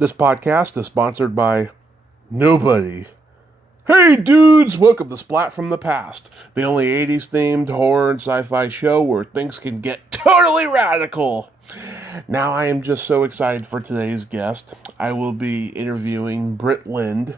This podcast is sponsored by nobody. Hey dudes, welcome to Splat from the Past, the only 80s themed horror and sci-fi show where things can get totally radical. Now I am just so excited for today's guest. I will be interviewing Britt Lind.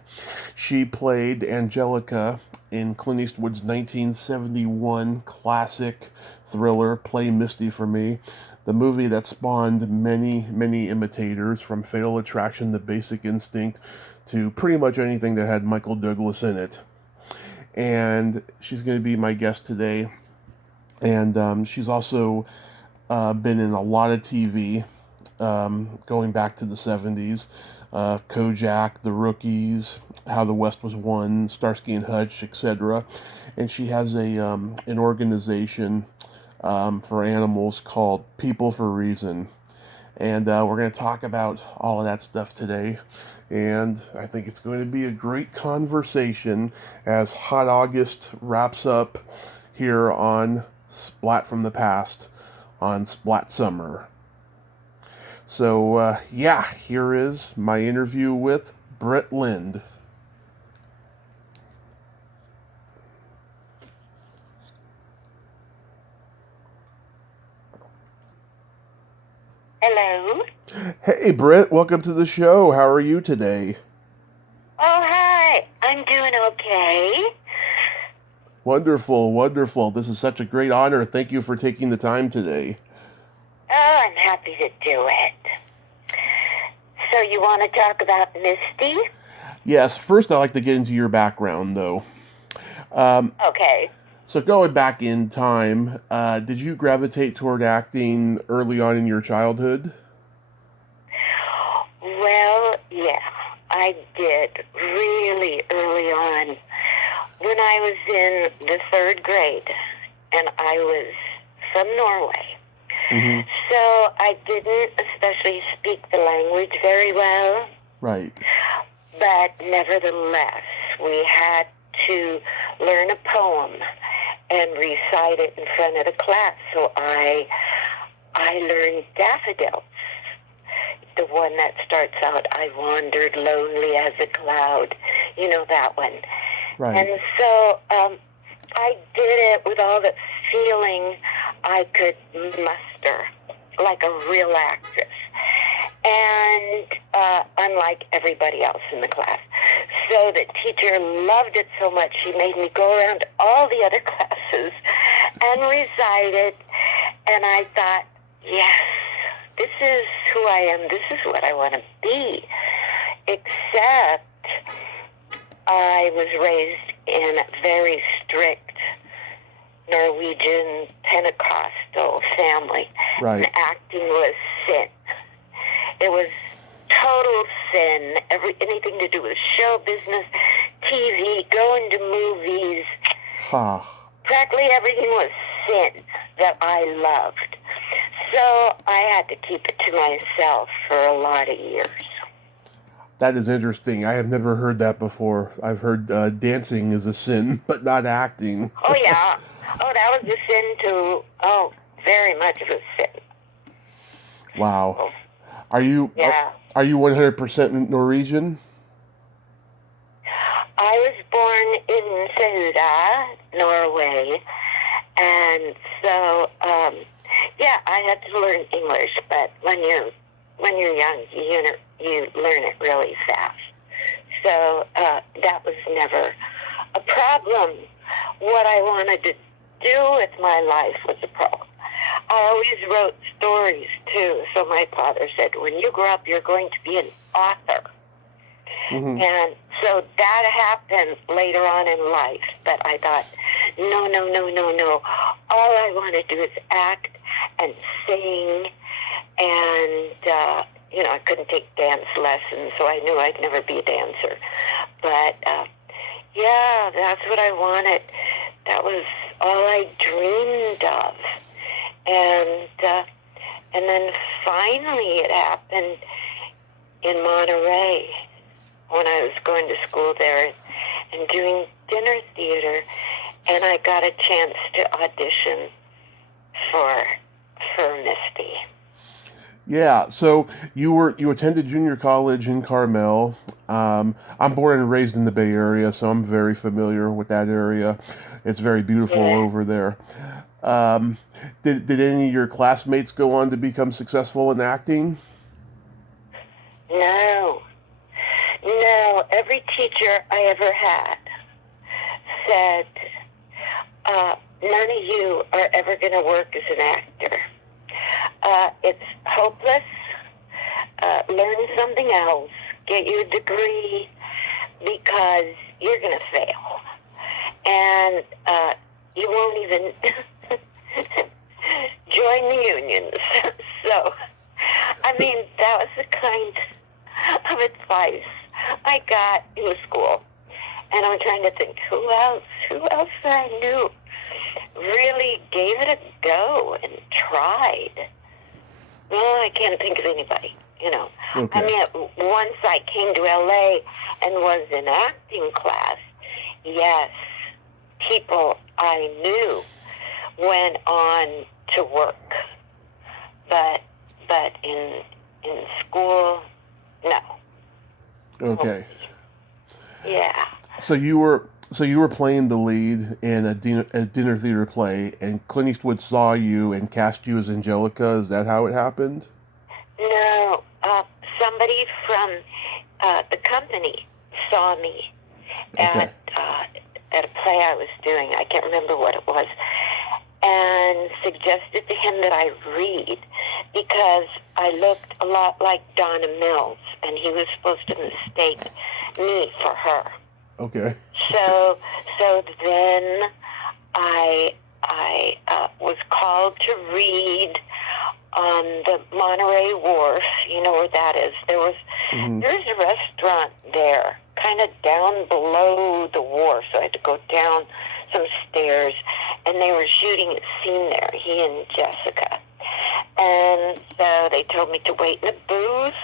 She played Angelica in Clint Eastwood's 1971 classic thriller Play Misty For Me, the movie that spawned many, many imitators, from Fatal Attraction to Basic Instinct to pretty much anything that had Michael Douglas in it. And she's going to be my guest today. And she's also been in a lot of TV, going back to the 70s. Kojak, The Rookies, How the West Was Won, Starsky and Hutch, etc. And she has an organization for animals called People for Reason. And we're going to talk about all of that stuff today. And I think it's going to be a great conversation as Hot August wraps up here on Splat from the Past on Splat Summer. So, here is my interview with Britt Lind. Hello. Hey, Britt, welcome to the show. How are you today? Oh, hi. I'm doing okay. Wonderful, wonderful. This is such a great honor. Thank you for taking the time today. Oh, I'm happy to do it. So you want to talk about Misty? Yes, first I'd like to get into your background, though. Okay. So going back in time, did you gravitate toward acting early on in your childhood? Well, yeah, I did really early on. When I was in the 3rd grade, and I was from Norway. Mm-hmm. So I didn't especially speak the language very well. Right. But nevertheless, we had to learn a poem and recite it in front of the class. So I learned Daffodils, the one that starts out, I wandered lonely as a cloud. You know that one. Right. And so I did it with all the feeling I could muster, like a real actress. And unlike everybody else in the class. So the teacher loved it so much, she made me go around to all the other classes and recite it. And I thought, yes, this is who I am. This is what I want to be. Except I was raised in a very strict Norwegian Pentecostal family. Right. And acting was sin. It was total sin. Anything to do with show business, TV, going to movies. Ha. Practically everything was sin that I loved. So I had to keep it to myself for a lot of years. That is interesting. I have never heard that before. I've heard dancing is a sin, but not acting. Oh, yeah. Oh, that was a sin, too. Oh, very much of a sin. Wow. Oh. Are you Yeah. Are you 100% Norwegian? I was born in Sauda, Norway, and so I had to learn English. But when you're young, you learn it really fast. So that was never a problem. What I wanted to do with my life was a problem. I always wrote stories, too. So my father said, when you grow up, you're going to be an author. Mm-hmm. And so that happened later on in life. But I thought, no. All I want to do is act and sing. And, I couldn't take dance lessons, so I knew I'd never be a dancer. But, that's what I wanted. That was all I dreamed of. And then finally it happened in Monterey when I was going to school there and doing dinner theater, and I got a chance to audition for Misty. Yeah, so you attended junior college in Carmel. I'm born and raised in the Bay Area, so I'm very familiar with that area. It's very beautiful Yeah. over there. Um, did any of your classmates go on to become successful in acting? No. No. Every teacher I ever had said, none of you are ever going to work as an actor. It's hopeless. Learn something else. Get your degree because you're going to fail. And you won't even join the unions. So, I mean, that was the kind of advice I got in school. And I'm trying to think, who else I knew really gave it a go and tried? Well, I can't think of anybody, you know. Okay. I mean, once I came to L.A. and was in acting class, yes, people I knew went on to work. But in school, no. Okay. Yeah. So you were playing the lead in a dinner theater play, and Clint Eastwood saw you and cast you as Angelica. Is that how it happened? No, somebody from the company saw me Okay. at a play I was doing. I can't remember what it was, and suggested to him that I read because I looked a lot like Donna Mills, and he was supposed to mistake me for her. Okay. So then I was called to read on the Monterey Wharf. You know where that is. There's a restaurant there, kind of down below the wharf. So I had to go down some stairs, and they were shooting a scene there. He and Jessica, and so they told me to wait in a booth.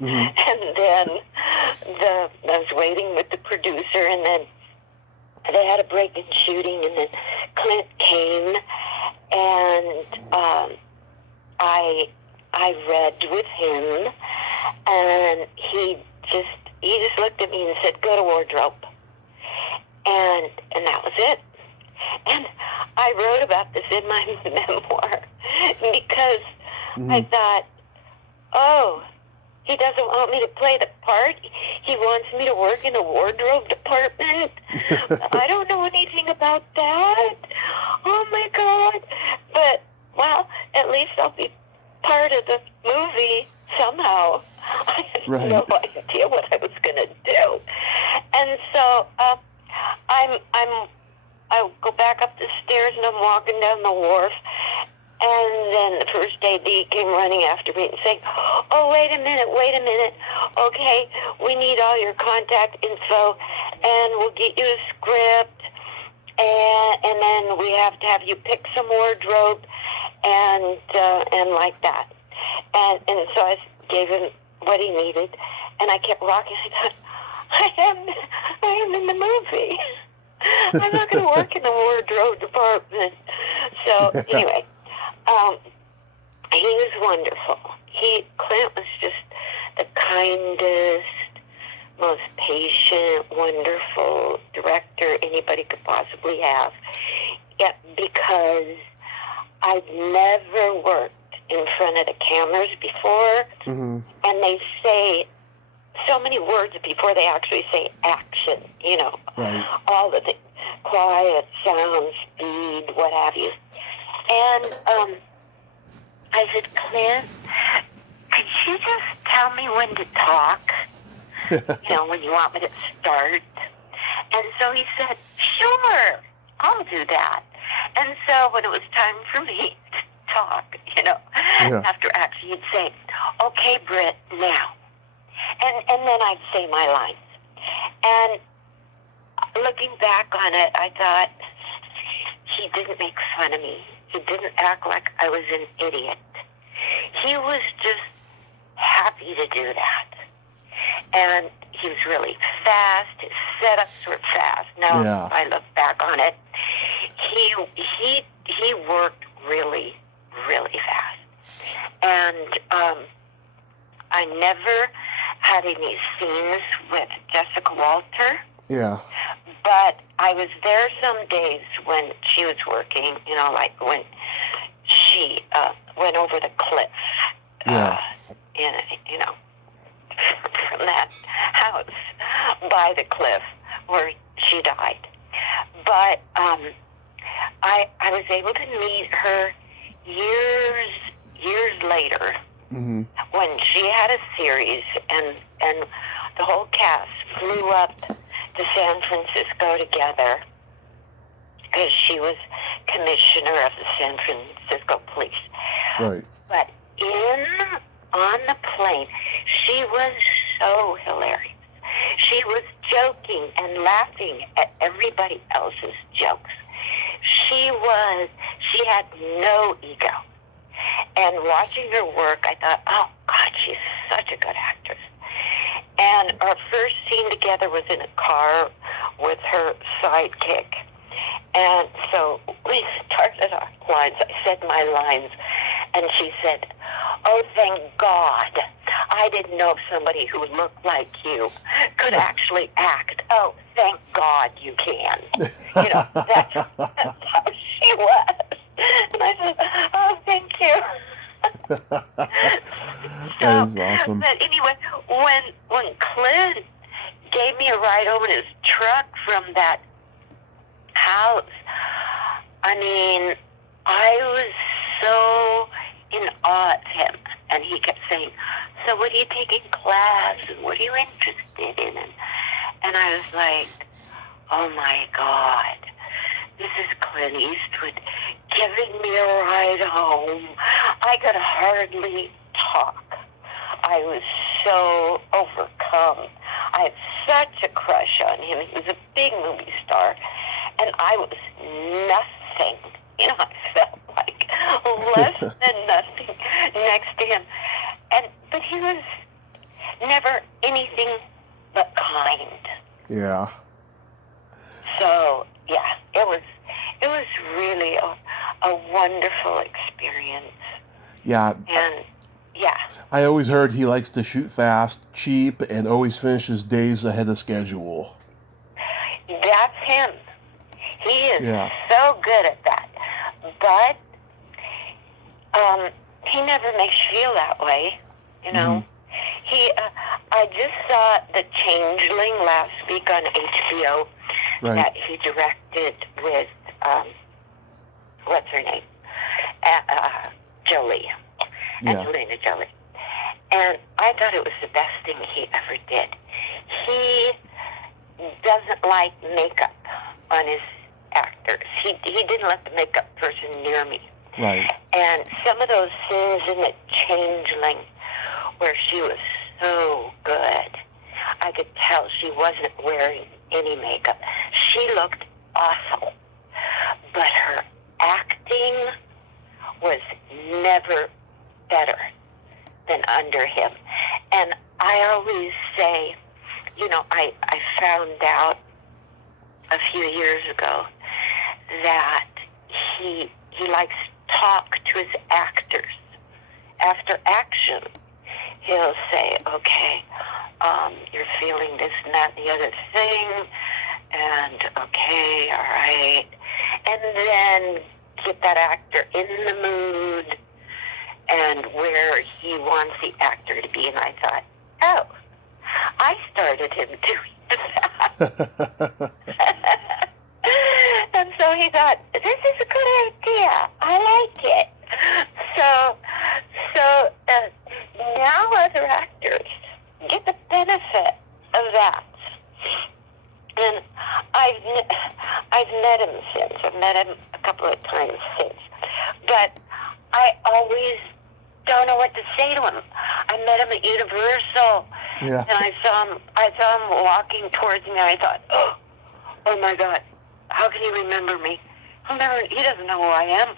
And then I was waiting with the producer, and then they had a break in shooting, and then Clint came, and I read with him, and he just looked at me and said, "Go to wardrobe," and that was it. And I wrote about this in my memoir because I thought, oh, he doesn't want me to play the part. He wants me to work in the wardrobe department. I don't know anything about that. Oh, my God. But, well, at least I'll be part of the movie somehow. I had no idea what I was going to do. And so I go back up the stairs, and I'm walking down the wharf. And then the first AD came running after me and saying, "Oh, wait a minute. Okay, we need all your contact info, and we'll get you a script, and then we have to have you pick some wardrobe, and like that." And so I gave him what he needed, and I kept walking. I thought, I am in the movie. I'm not going to work in the wardrobe department. So anyway. He was wonderful. Clint was just the kindest, most patient, wonderful director anybody could possibly have. Yeah, because I'd never worked in front of the cameras before, and they say so many words before they actually say action, you know, all the things, quiet, sound, speed, what have you. And I said, "Clint, could you just tell me when to talk? You know, when you want me to start?" And so he said, "Sure, I'll do that." And so when it was time for me to talk, you know, after action, he'd say, "Okay, Britt, now." And then I'd say my lines. And looking back on it, I thought, he didn't make fun of me. He didn't act like I was an idiot. He was just happy to do that. And he was really fast. His setups were fast. Now, if I look back on it, he worked really, really fast. And I never had any scenes with Jessica Walter. Yeah. But I was there some days when she was working, like when she went over the cliff. Yeah. From that house by the cliff where she died. But I was able to meet her years later Mm-hmm. when she had a series and the whole cast flew up to San Francisco together because she was commissioner of the San Francisco police. Right. But on the plane, she was so hilarious. She was joking and laughing at everybody else's jokes. She had no ego. And watching her work, I thought, oh, God, she's such a good actress. And our first scene together was in a car with her sidekick. And so we started our lines. I said my lines, and she said, oh, thank God. I didn't know if somebody who looked like you could actually act. Oh, thank God you can. That's how she was. And I said, oh, thank you. That is awesome. But anyway, when Clint gave me a ride home in his truck from that house, I mean, I was so in awe of him. And he kept saying, so what are you taking class? And what are you interested in? And I was like, oh, my God. This is Clint Eastwood giving me a ride home. I could hardly talk. I was so overcome. I had such a crush on him. He was a big movie star, and I was nothing. I felt like less than nothing next to him. But he was never anything but kind. Yeah. So, yeah, it was really a wonderful experience. Yeah. And, yeah. I always heard he likes to shoot fast, cheap, and always finishes days ahead of schedule. That's him. He is Yeah. so good at that. But he never makes you feel that way, Mm-hmm. I just saw The Changeling last week on HBO. Right. That he directed with, what's her name? Jolie. Yeah. Angelina Jolie. And I thought it was the best thing he ever did. He doesn't like makeup on his actors. He didn't let the makeup person near me. Right. And some of those scenes in The Changeling where she was so good, I could tell she wasn't wearing any makeup. She looked awesome. But her acting was never better than under him. And I always say, I found out a few years ago that he likes to talk to his actors. After action, he'll say, okay, you're feeling this and that and the other thing, and okay, all right. And then get that actor in the mood and where he wants the actor to be. And I thought, oh, I started him doing that. And so he thought, this is a good idea. I like it. So now other actors get the benefit of that. And I've met him since. I've met him a couple of times since. But I always don't know what to say to him. I met him at Universal. Yeah. And I saw him walking towards me, and I thought, oh my God, how can he remember me? He doesn't know who I am.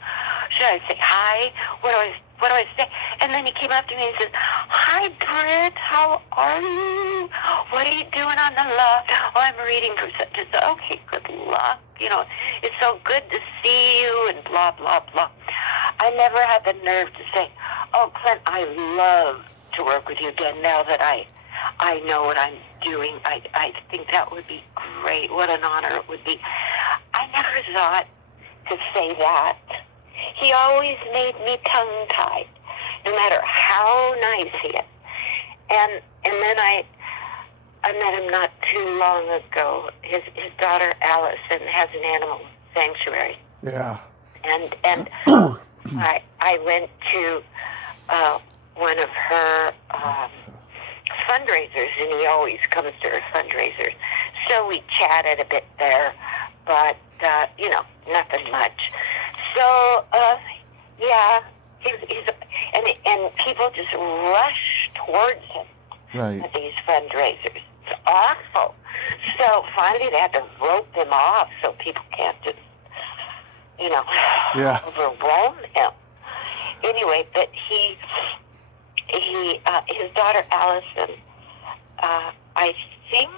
Should I say hi? What do I say? And then he came up to me and said, hi, Britt, how are you? What are you doing on the loft? Oh, I'm reading for such and such. Okay, good luck. It's so good to see you, and blah, blah, blah. I never had the nerve to say, Oh, Clint, I love to work with you again now that I know what I'm doing. I think that would be great. What an honor it would be. I never thought to say that. He always made me tongue-tied, no matter how nice he is. And then I met him not too long ago. His daughter Allison has an animal sanctuary. Yeah. And I went to one of her fundraisers, and he always comes to her fundraisers. So we chatted a bit there, but nothing much. So yeah, and people just rush towards him at these fundraisers. It's awful. So finally they had to rope him off so people can't just overwhelm him. Anyway, but his daughter Allison, I think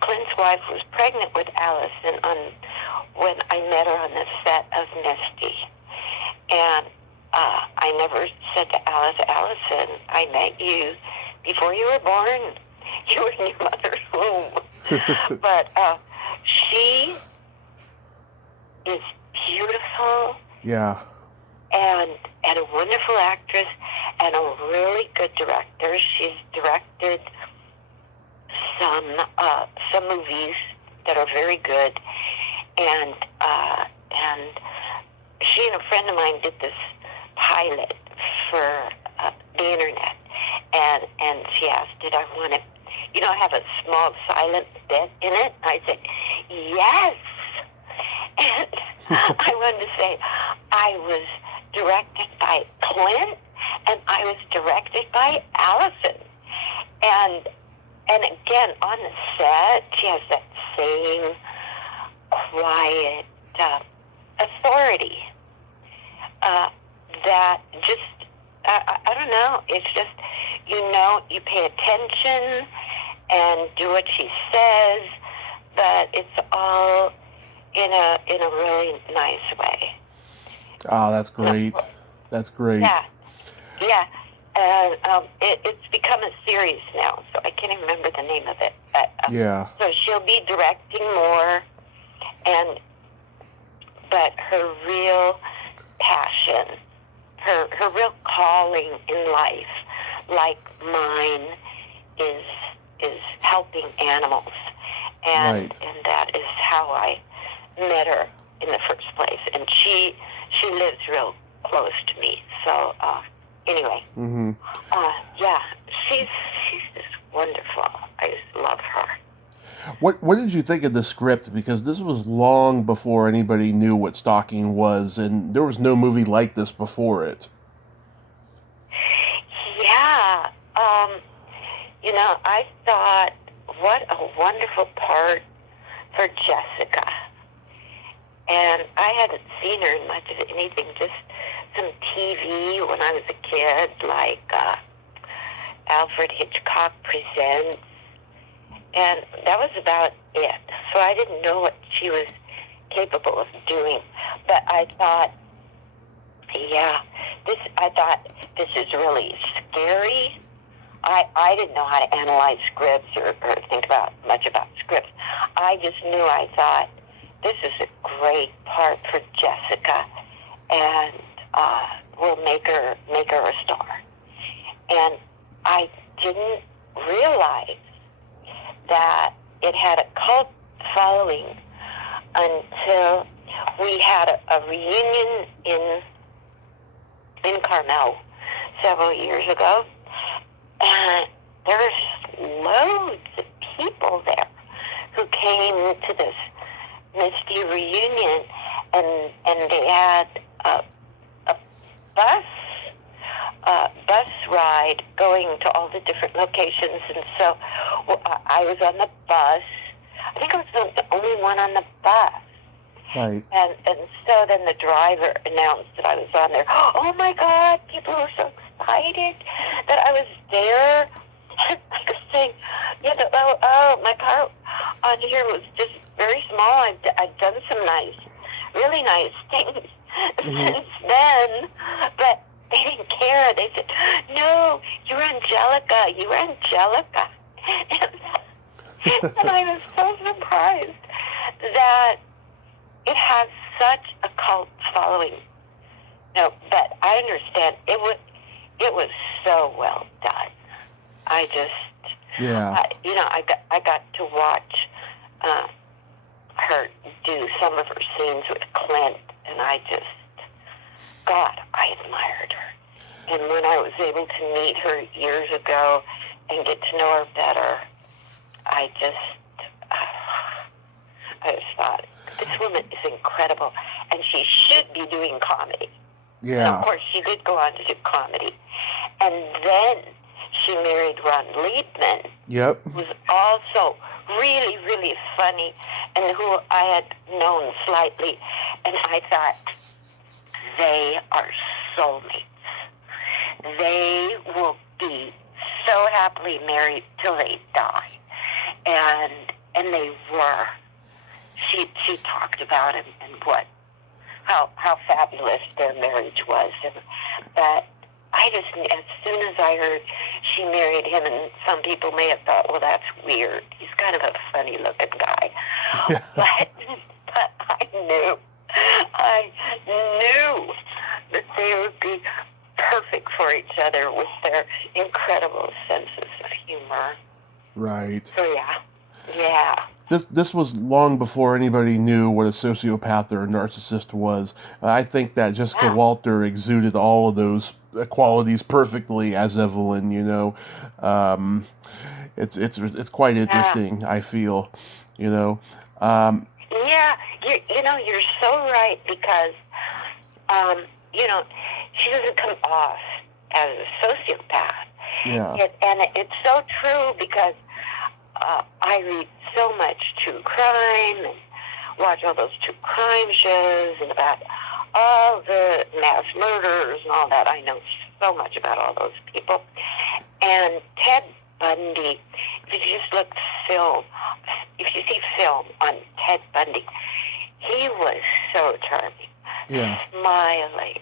Clint's wife was pregnant with Allison when I met her on the set of Misty. And I never said to Allison, I met you before you were born. You were in your mother's womb. But she is beautiful. Yeah. And a wonderful actress and a really good director. She's directed some movies that are very good, and she and a friend of mine did this pilot for the internet, and she asked, did I want to, have a small silent bit in it? I said, yes. And I wanted to say I was directed by Clint, and I was directed by Allison. And again, on the set, she has that same quiet authority that just, I don't know, it's just, you pay attention and do what she says, but it's all in a really nice way. Oh, that's great. That's great. Yeah. And it's become a series now, so I can't even remember the name of it. But, yeah. So she'll be directing more, but her real passion, her real calling in life, like mine, is helping animals, and that is how I met her in the first place. And she lives real close to me, so. Anyway, yeah, she's just wonderful. I just love her. What did you think of the script? Because this was long before anybody knew what stalking was, and there was no movie like this before it. Yeah, I thought, what a wonderful part for Jessica. And I hadn't seen her in much of anything, just some TV when I was a kid, like Alfred Hitchcock Presents, and that was about it. So I didn't know what she was capable of doing, but I thought, this is really scary. I didn't know how to analyze scripts or think much about scripts. I just knew, I thought, this is a great part for Jessica, and will make her a star. And I didn't realize that it had a cult following until we had a reunion in Carmel several years ago, and there's loads of people there who came to this Misty reunion, and they had a bus ride going to all the different locations, and so I was on the bus. I think I was the only one on the bus. Right. And so then the driver announced that I was on there. Oh my God, people were so excited that I was there. I was saying, my car on here was just very small. I'd done some really nice things. Mm-hmm. since then, but they didn't care. They said, "No, you're Angelica. You're Angelica." And I was so surprised that it has such a cult following. No, but I understand it was so well done. I just, Yeah. I got to watch her do some of her scenes with Clint, and I admired her. And when I was able to meet her years ago and get to know her better, I just thought, this woman is incredible, and she should be doing comedy. Yeah. And of course, she did go on to do comedy. And then she married Ron Liebman, Yep. who was also really, really funny, and who I had known slightly. And I thought, they are soulmates. They will be so happily married till they die. And they were. She talked about him and how fabulous their marriage was. But I just, as soon as I heard she married him, and some people may have thought, well, that's weird. He's kind of a funny-looking guy. Yeah. But I knew that they would be perfect for each other with their incredible senses of humor. Right. So, yeah. This was long before anybody knew what a sociopath or a narcissist was. I think that Jessica Walter exuded all of those qualities perfectly as Evelyn. It's quite interesting. I feel, Yeah, you're so right, because she doesn't come off as a sociopath. Yeah. And it's so true, because I read so much true crime and watch all those true crime shows and about all the mass murders and all that. I know so much about all those people. And Ted Bundy, if you just look if you see film on Ted Bundy, he was so charming. Yeah. Smiling.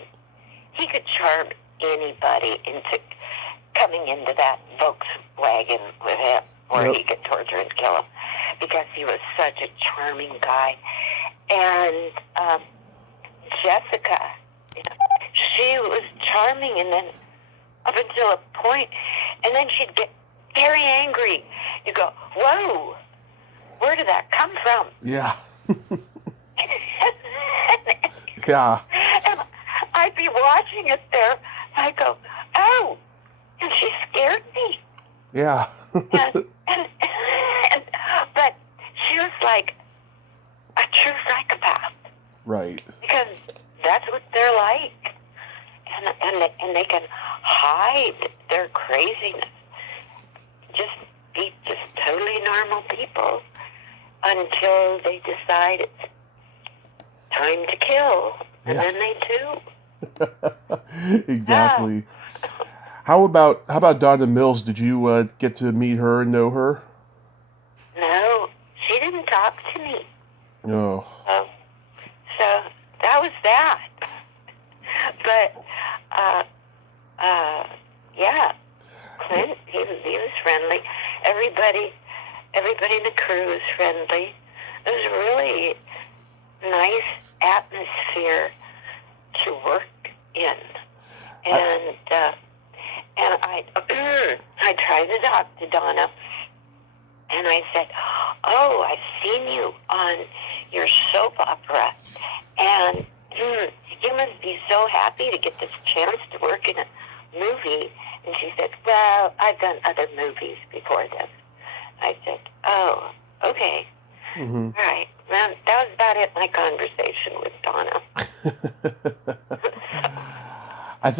He could charm anybody into coming into that Volkswagen with him, where Yep. he could torture and kill him, because he was such a charming guy. And Jessica, she was charming, and then up until a point, and then she'd get very angry. You go, whoa, where did that come from? Yeah. Yeah. And I'd be watching it there, and I'd go, oh, and she scared me. Yeah. But she was like a true psychopath. Right. Because that's what they're like. And they can hide their craziness. Be just totally normal people until they decide it's time to kill. And then they do. Exactly. How about Donna Mills? Did you get to meet her and know her? No, she didn't talk to me. No. So that was that. But yeah, Clint, he was friendly. Everybody in the crew was friendly. It was a really nice atmosphere to work in. And I tried to talk to Donna, and I said, oh, I've seen you on your soap opera, and you must be so happy to get this chance to work in a movie. And she said, well, I've done other movies before this. I said, oh, okay. Mm-hmm. All right. Well, that was about it, my conversation with Donna. I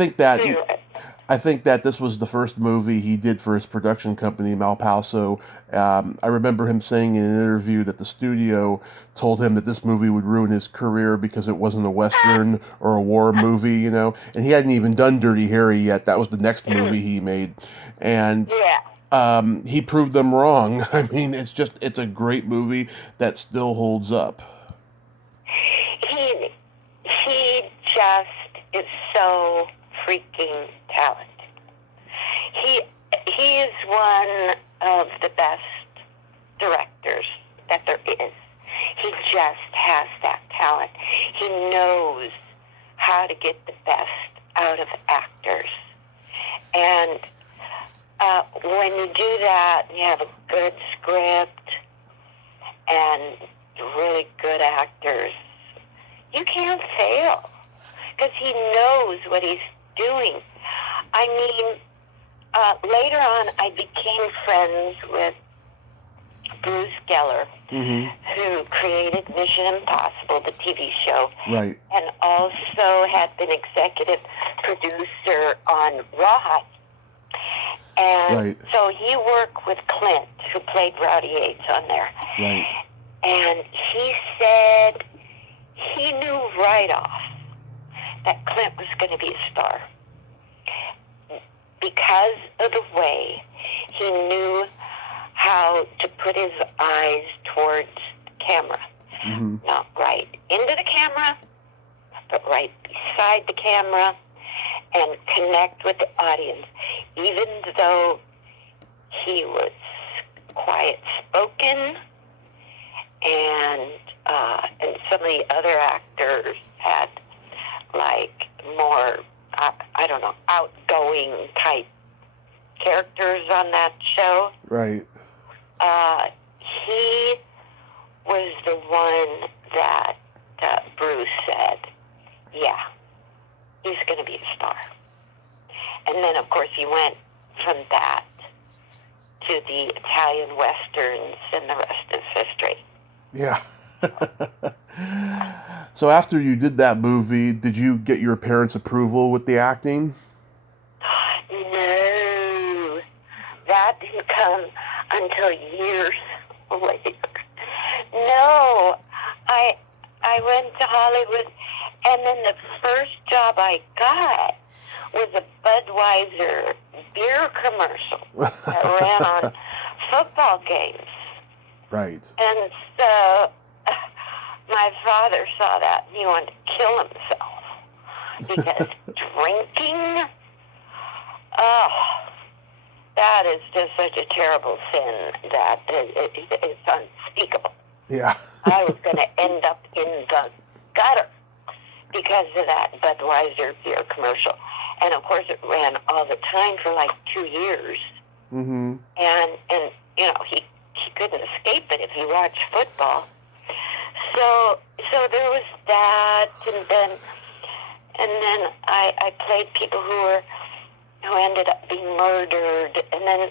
think that this was the first movie he did for his production company, Malpaso. I remember him saying in an interview that the studio told him that this movie would ruin his career because it wasn't a Western or a war movie, and he hadn't even done Dirty Harry yet. That was the next movie he made. And he proved them wrong. I mean, it's a great movie that still holds up. He so freaking talented. He is one of the best directors that there is. He just has that talent. He knows how to get the best out of actors. And when you do that, you have a good script and really good actors, you can't fail because he knows what he's doing. I mean, later on, I became friends with Bruce Geller, who created Mission Impossible, the TV show, Right. and also had been executive producer on Rawhide. And Right. so he worked with Clint, who played Rowdy Yates on there. Right. And he said he knew right off that Clint was going to be a star because of the way he knew how to put his eyes towards the camera. Not right into the camera, but right beside the camera and connect with the audience. Even though he was quiet-spoken and some of the other actors had like more, I don't know, outgoing type characters on that show. Right. He was the one that Bruce said, yeah, he's going to be a star. And then, of course, he went from that to the Italian Westerns, and the rest is history. Yeah. So after you did that movie, did you get your parents' approval with the acting? No, that didn't come until years later. No, I went to Hollywood, and then the first job I got was a Budweiser beer commercial that ran on football games. Right. And so my father saw that, and he wanted to kill himself because drinking, that is just such a terrible sin that it's unspeakable. Yeah. I was going to end up in the gutter because of that Budweiser beer commercial. And, of course, it ran all the time for like 2 years. And you know, he couldn't escape it if he watched football. So there was that, and then I played people who ended up being murdered, and then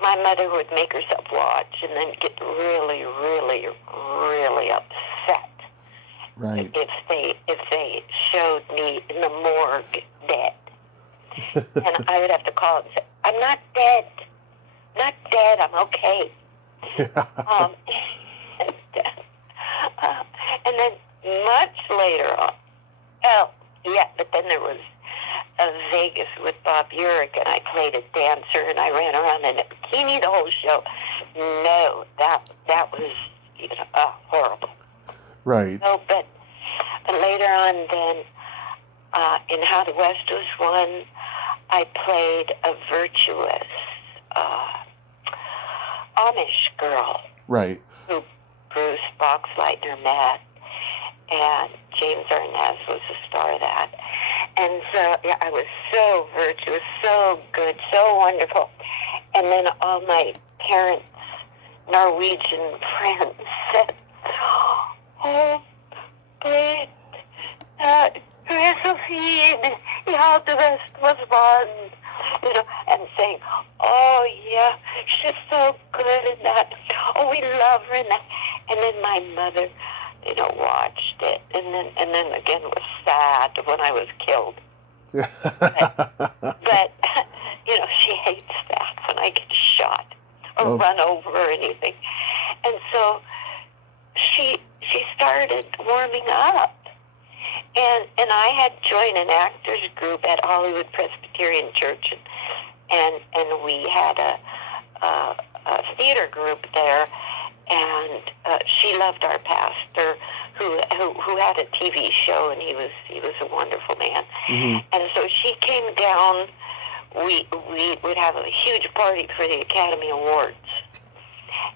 my mother would make herself watch and then get really, really, really upset. Right. If they showed me in the morgue dead. And I would have to call and say, I'm not dead. Not dead, I'm okay. And then much later on, but then there was Vegas with Bob Urich, and I played a dancer, and I ran around in a bikini the whole show. No, that was horrible. Right. So, but later on, then in How the West Was Won, I played a virtuous Amish girl. Right. Who Bruce Boxleitner met, and James Arnaz was the star of that. And so, yeah, I was so virtuous, so good, so wonderful. And then all my parents' Norwegian friends said, oh, Britt, Josephine, ja, the rest was won. You know, and saying, oh, yeah, she's so good in that. Oh, we love her in that. And then my mother, watched it, and then again was sad when I was killed. but she hates that when I get shot or run over or anything. And so she started warming up. And I had joined an actors group at Hollywood Presbyterian Church, and we had a theater group there, and she loved our pastor, who had a TV show, and he was a wonderful man. Mm-hmm. And so she came down. We would have a huge party for the Academy Awards.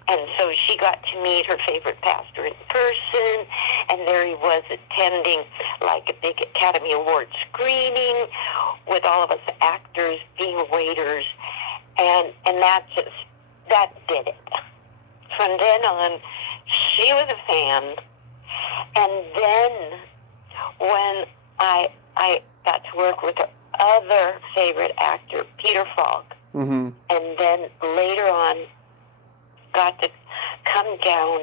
And so she got to meet her favorite pastor in person, and there he was attending like a big Academy Award screening with all of us actors being waiters, and that did it. From then on, she was a fan, and then when I got to work with her other favorite actor, Peter Falk, mm-hmm. and then later on got to come down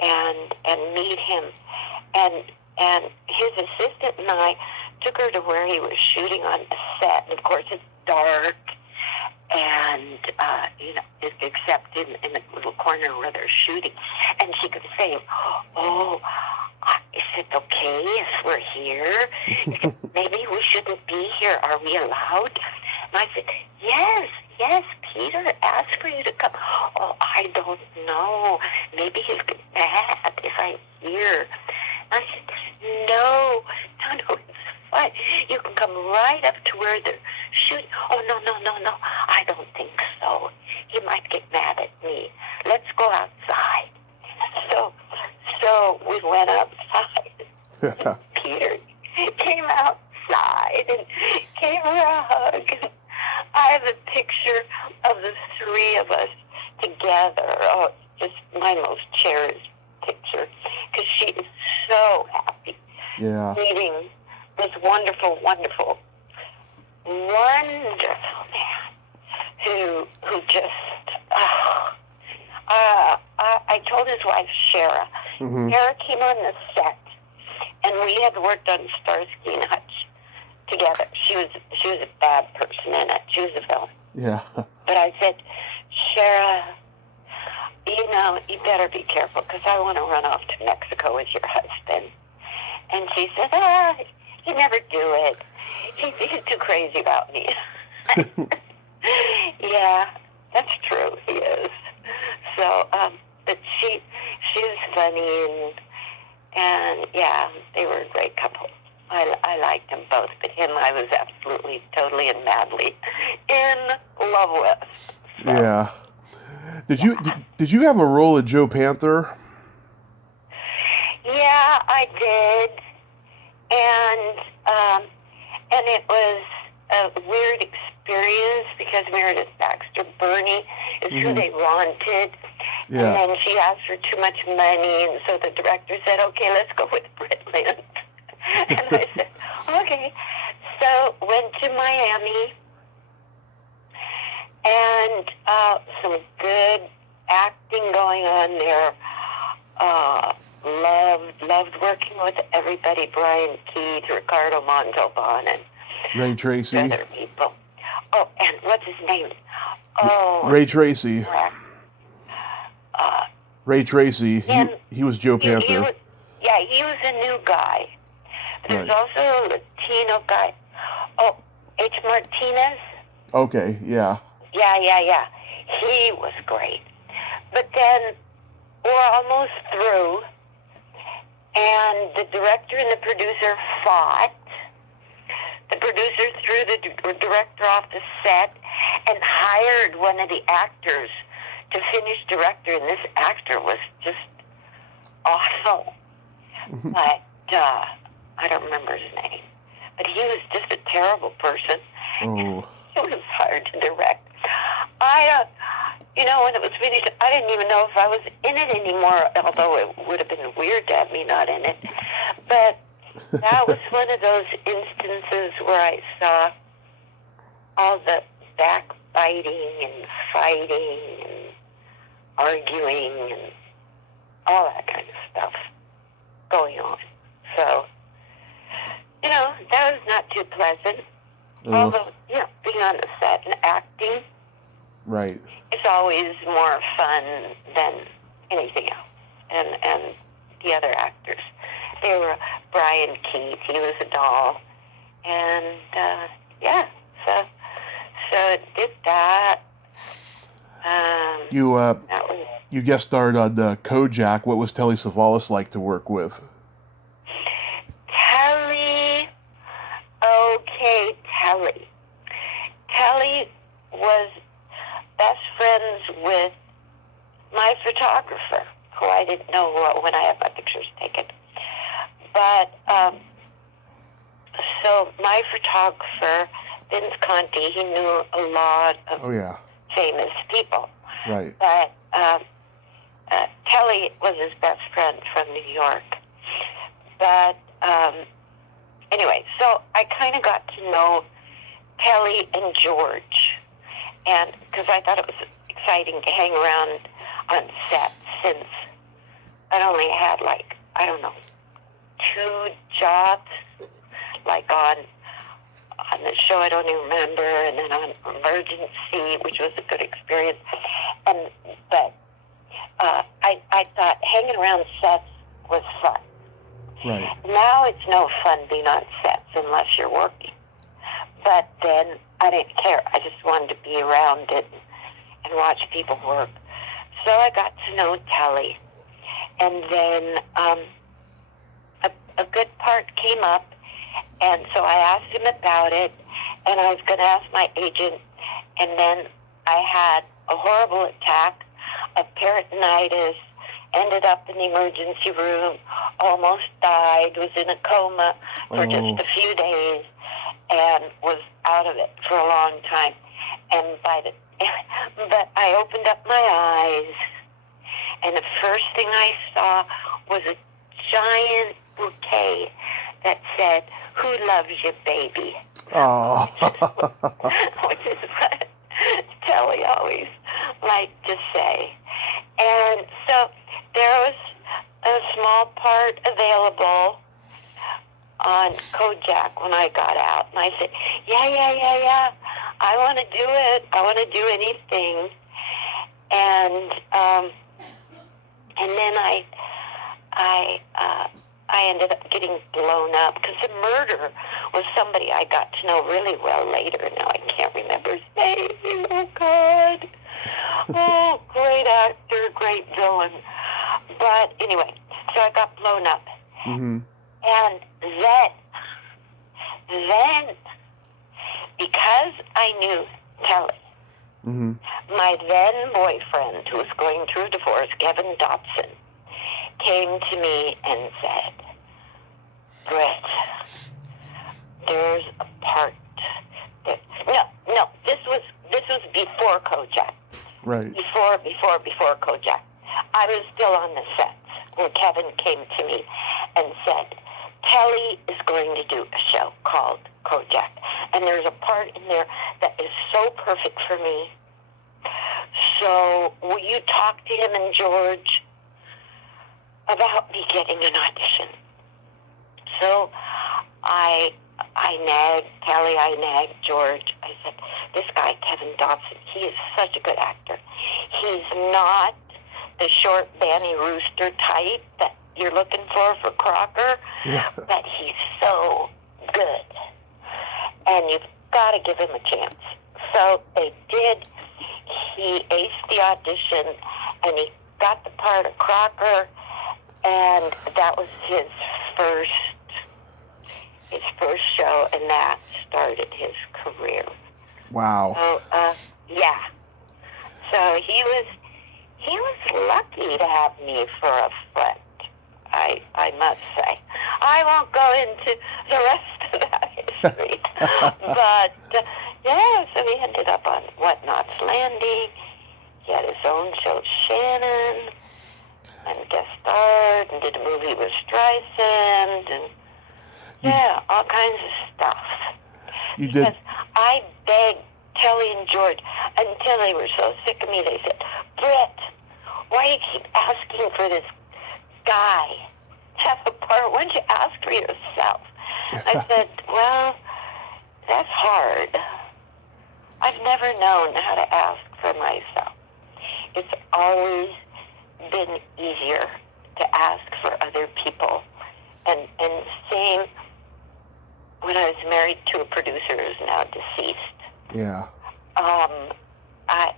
and meet him, and his assistant and I took her to where he was shooting on a set, and of course it's dark, and except in the little corner where they're shooting, and she could say, "Oh, is it okay if we're here? Maybe we shouldn't be here. Are we allowed?" And I said, Yes, Peter asked for you to come. "Oh, I don't know. Maybe he'll get mad if I'm here." And I said, No, it's fine. You can come right up to where they're shooting. "Oh, no. I don't think so. He might get mad at me. Let's go outside." So we went outside. Peter came outside and gave her a hug. I have a picture of the three of us together. Oh, it's just my most cherished picture, because she is so happy meeting this wonderful, wonderful, wonderful man who just, I told his wife, Shara. Mm-hmm. Shara came on the set, and we had worked on Starsky and Hutch together. She was a bad person in it. She was a villain. Yeah. But I said, "Shara, you better be careful, because I want to run off to Mexico with your husband." And she said, "He'd never do it. He's too crazy about me." Yeah, that's true. He is. So, but she was funny, and yeah, they were a great couple. I liked them both, but him I was absolutely, totally, and madly in love with. So, yeah. Did you have a role at Joe Panther? Yeah, I did, and it was a weird experience, because Meredith Baxter Burney is Mm-hmm. who they wanted. Yeah. And then she asked for too much money, and so the director said, "Okay, let's go with Britt Lind." And I said, "Okay." So went to Miami, and some good acting going on there. Loved working with everybody: Brian Keith, Ricardo Montalban, and Ray Tracy. other people. Oh, and what's his name? Oh, Ray Tracy. Ray Tracy. He was Joe Panther. He was a new guy. There's Right. also a Latino guy. Oh, H. Martinez. Okay, yeah. Yeah. He was great. But then we're almost through, and the director and the producer fought. The producer threw the director off the set and hired one of the actors to finish director, and this actor was just awful. But I don't remember his name. But he was just a terrible person. Oh. It was hard to direct. When it was finished, I didn't even know if I was in it anymore, although it would have been weird to have me not in it. But that was one of those instances where I saw all the backbiting and fighting and arguing and all that kind of stuff going on. So, that was not too pleasant. Although, being on the set and acting, right, it's always more fun than anything else. And the other actors, they were Brian Keith, he was a doll, and so did that. You That You guest starred on Kojak. What was Telly Savalas like to work with? Telly, okay, Telly. Telly was best friends with my photographer, who I didn't know when I had my pictures taken. But, so my photographer, Vince Conti, he knew a lot of famous people. Right. But Telly was his best friend from New York. But anyway, so I kind of got to know Telly and George, and because I thought it was exciting to hang around on set, since I'd only had, like, I don't know, 2 jobs, like on the show I don't even remember, and then on Emergency, which was a good experience. But I thought hanging around sets was fun. Right. Now it's no fun being on sets unless you're working. But then I didn't care. I just wanted to be around it and watch people work. So I got to know Telly. And then a good part came up, and so I asked him about it, and I was going to ask my agent, and then I had a horrible attack of peritonitis, ended up in the emergency room, almost died, was in a coma for just a few days, and was out of it for a long time. And but I opened up my eyes, and the first thing I saw was a giant bouquet that said, "Who loves you, baby?" Oh. Which is what Telly always liked to say. And so there was a small part available on Kojak when I got out. And I said, yeah, I want to do it. I want to do anything. And then I ended up getting blown up because the murderer was somebody I got to know really well later. Now I can't remember his name. Oh, God. Oh, great actor, great villain. But anyway, so I got blown up. Mm-hmm. And then, because I knew Telly, my then boyfriend, who was going through a divorce, Kevin Dotson, came to me and said, "Britt, there's a part that..." No, this was before Kojak. Right. Before Kojak. I was still on the sets when Kevin came to me and said, "Telly is going to do a show called Kojak, and there's a part in there that is so perfect for me. So will you talk to him and George about me getting an audition?" So I nagged Telly, I nagged George. I said, "This guy, Kevin Dotson, he is such a good actor. He's not the short Banny Rooster type that you're looking for Crocker, but he's so good. And you've got to give him a chance." So they did. He aced the audition, and he got the part of Crocker, and that was his first show, and that started his career. Wow. So, yeah. So he was lucky to have me for a friend, I must say. I won't go into the rest of that history. But, yeah, so he ended up on Whatnot's Landing. He had his own show, Shannon, and guest starred and did a movie with Streisand, and all kinds of stuff. Because I begged Telly and George until they were so sick of me. They said, "Britt, why do you keep asking for this guy to have a part? Why don't you ask for yourself?" I said, "Well, that's hard. I've never known how to ask for myself. It's always been easier to ask for other people." And same when I was married to a producer who's now deceased. Yeah. I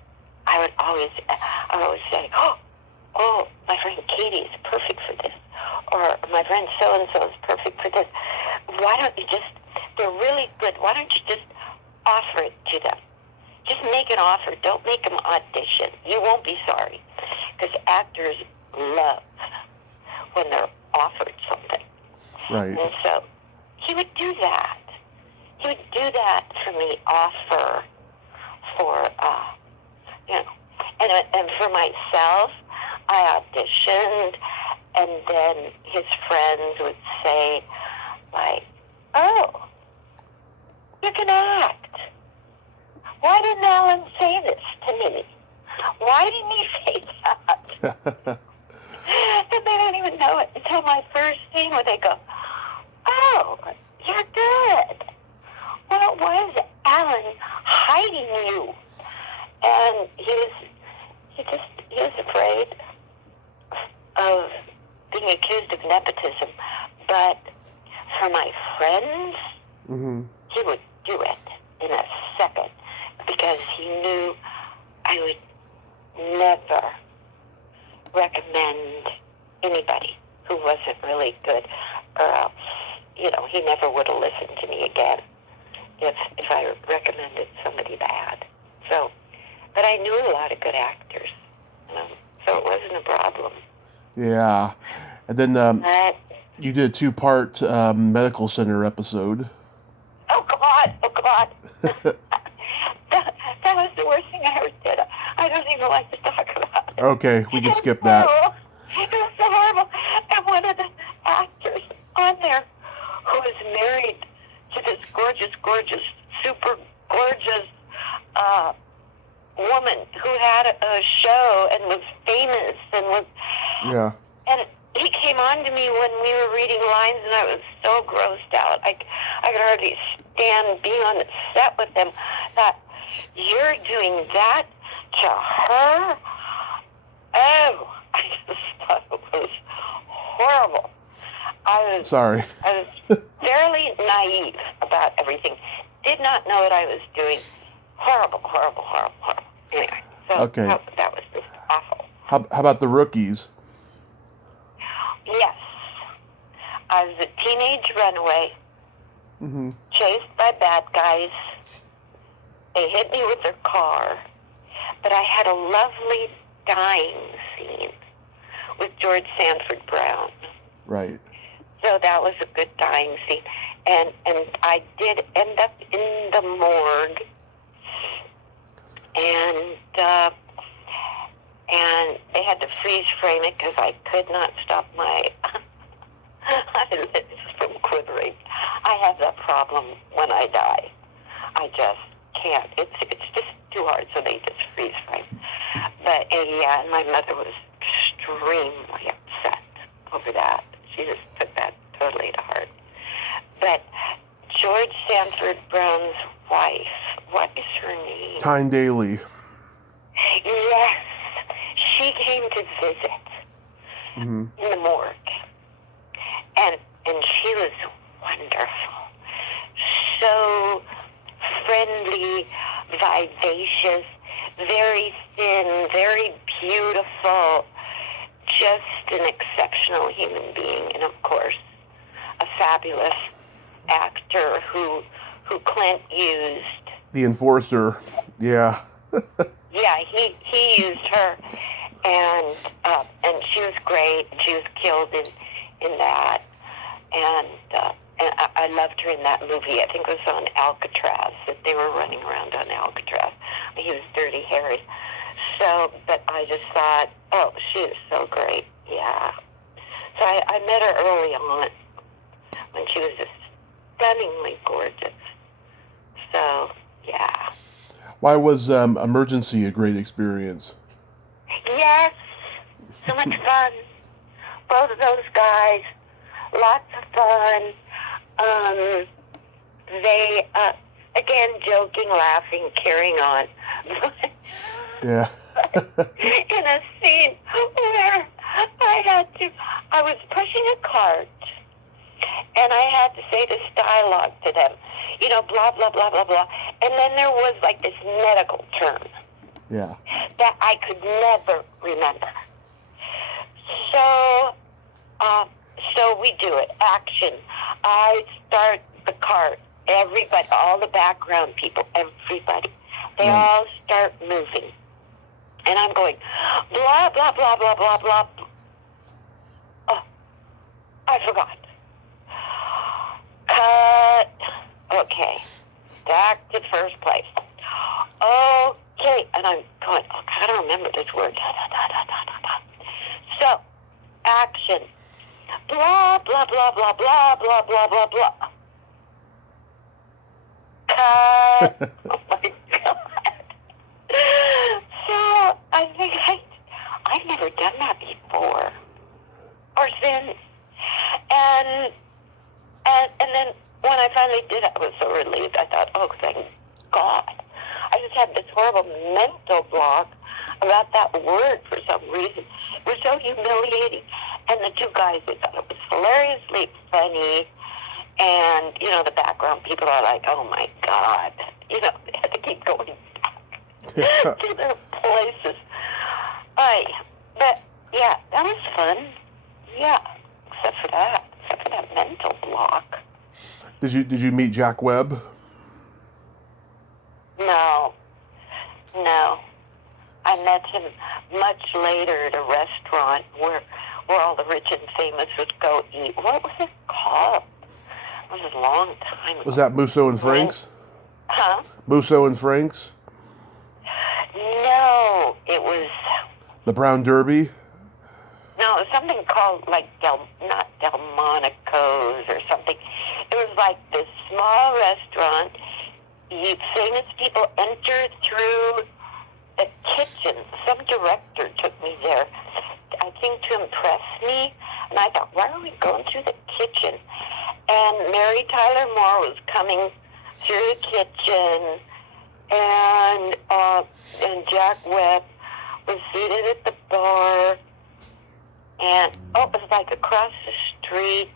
always say, oh, my friend Katie is perfect for this, or my friend so-and-so is perfect for this. Why don't you just, they're really good, why don't you just offer it to them? Just make an offer. Don't make them audition. You won't be sorry. Because actors love when they're offered something. Right. And so he would do that. He would do that for me, offer for, and for myself, I auditioned, and then his friends would say, like, oh, you can act. Why didn't Alan say this to me? Why didn't he say that? And they don't even know it until my first scene where they go, oh, you're good. Well, why is Alan hiding you? And he was afraid of being accused of nepotism. But for my friends, he would do it in a second because he knew I would never recommend anybody who wasn't really good, or else, he never would have listened to me again if I recommended somebody bad. So, but I knew a lot of good actors, so it wasn't a problem. Yeah. And then you did a 2-part medical center episode. Oh, God. that was the worst thing I ever did. I don't even like to talk about it. Okay, we can skip that. It was so horrible. And one of the actors on there who was married to this gorgeous, super gorgeous woman who had a show and was famous and was... Yeah. And he came on to me when we were reading lines, and I was so grossed out. I could hardly stand being on the set with him. That you're doing that to her? Oh, I just thought it was horrible. I was fairly naive about everything. Did not know what I was doing. Horrible. Anyway, so okay. that was just awful. How about the rookies? Yes. I was a teenage runaway, chased by bad guys. They hit me with their car, but I had a lovely dying scene with George Sanford Brown. Right. So that was a good dying scene. And I did end up in the morgue, and they had to freeze frame it because I could not stop my eyelids from quivering. I have that problem when I die. I just can't. It's just too hard, so they just freeze frame. But yeah, and my mother was extremely upset over that. She just took that totally to heart. But George Sanford Brown's wife, what is her name? Tyne Daly. Yes. She came to visit in the morgue. And she was wonderful. So friendly, vivacious, very thin, very beautiful, just an exceptional human being, and of course, a fabulous actor who Clint used. The Enforcer, yeah. Yeah, he used her, and she was great. She was killed in that, and I loved her in that movie. I think it was on Alcatraz, that they were running around on Alcatraz. He was Dirty Harry. So, but I just thought, oh, she is so great. Yeah. So I met her early on when she was just stunningly gorgeous. So, yeah. Why was Emergency a great experience? Yes. So much fun. Both of those guys. Lots of fun. They, again, joking, laughing, carrying on. Yeah. In a scene where I was pushing a cart, and I had to say this dialogue to them, blah, blah, blah, blah, blah. And then there was like this medical term Yeah. that I could never remember. So, so we do it. Action. I start the cart. Everybody, all the background people, everybody, they all start moving. And I'm going, blah, blah, blah, blah, blah, blah. Oh, I forgot. Cut. Okay. Back to first place. Okay. And I'm going, oh, I don't remember this word. Da, da, da, da, da, da, da. So, action. Blah, blah, blah, blah, blah, blah, blah, blah, blah. Cut. Oh, my God. So, I think I've never done that before. Or since. And then when I finally did it, I was so relieved. I thought, oh, thank God. I just had this horrible mental block about that word for some reason. It was so humiliating. And the two guys, they thought it was hilariously funny. And, you know, the background people are like, oh, my God. You know, they had to keep going back to their places. But, yeah, that was fun. Yeah, except for that mental block. Did you meet Jack Webb? No. I met him much later at a restaurant where all the rich and famous would go eat. What was it called? It was a long time ago. Was that Musso and Frank's? Huh? Musso and Frank's? No, it was... The Brown Derby? No, it was something called, like, not Delmonico's or something. It was like this small restaurant. Famous people enter through the kitchen. Some director took me there, I think to impress me. And I thought, why are we going through the kitchen? And Mary Tyler Moore was coming through the kitchen, and Jack Webb was seated at the bar. And, it was like across the street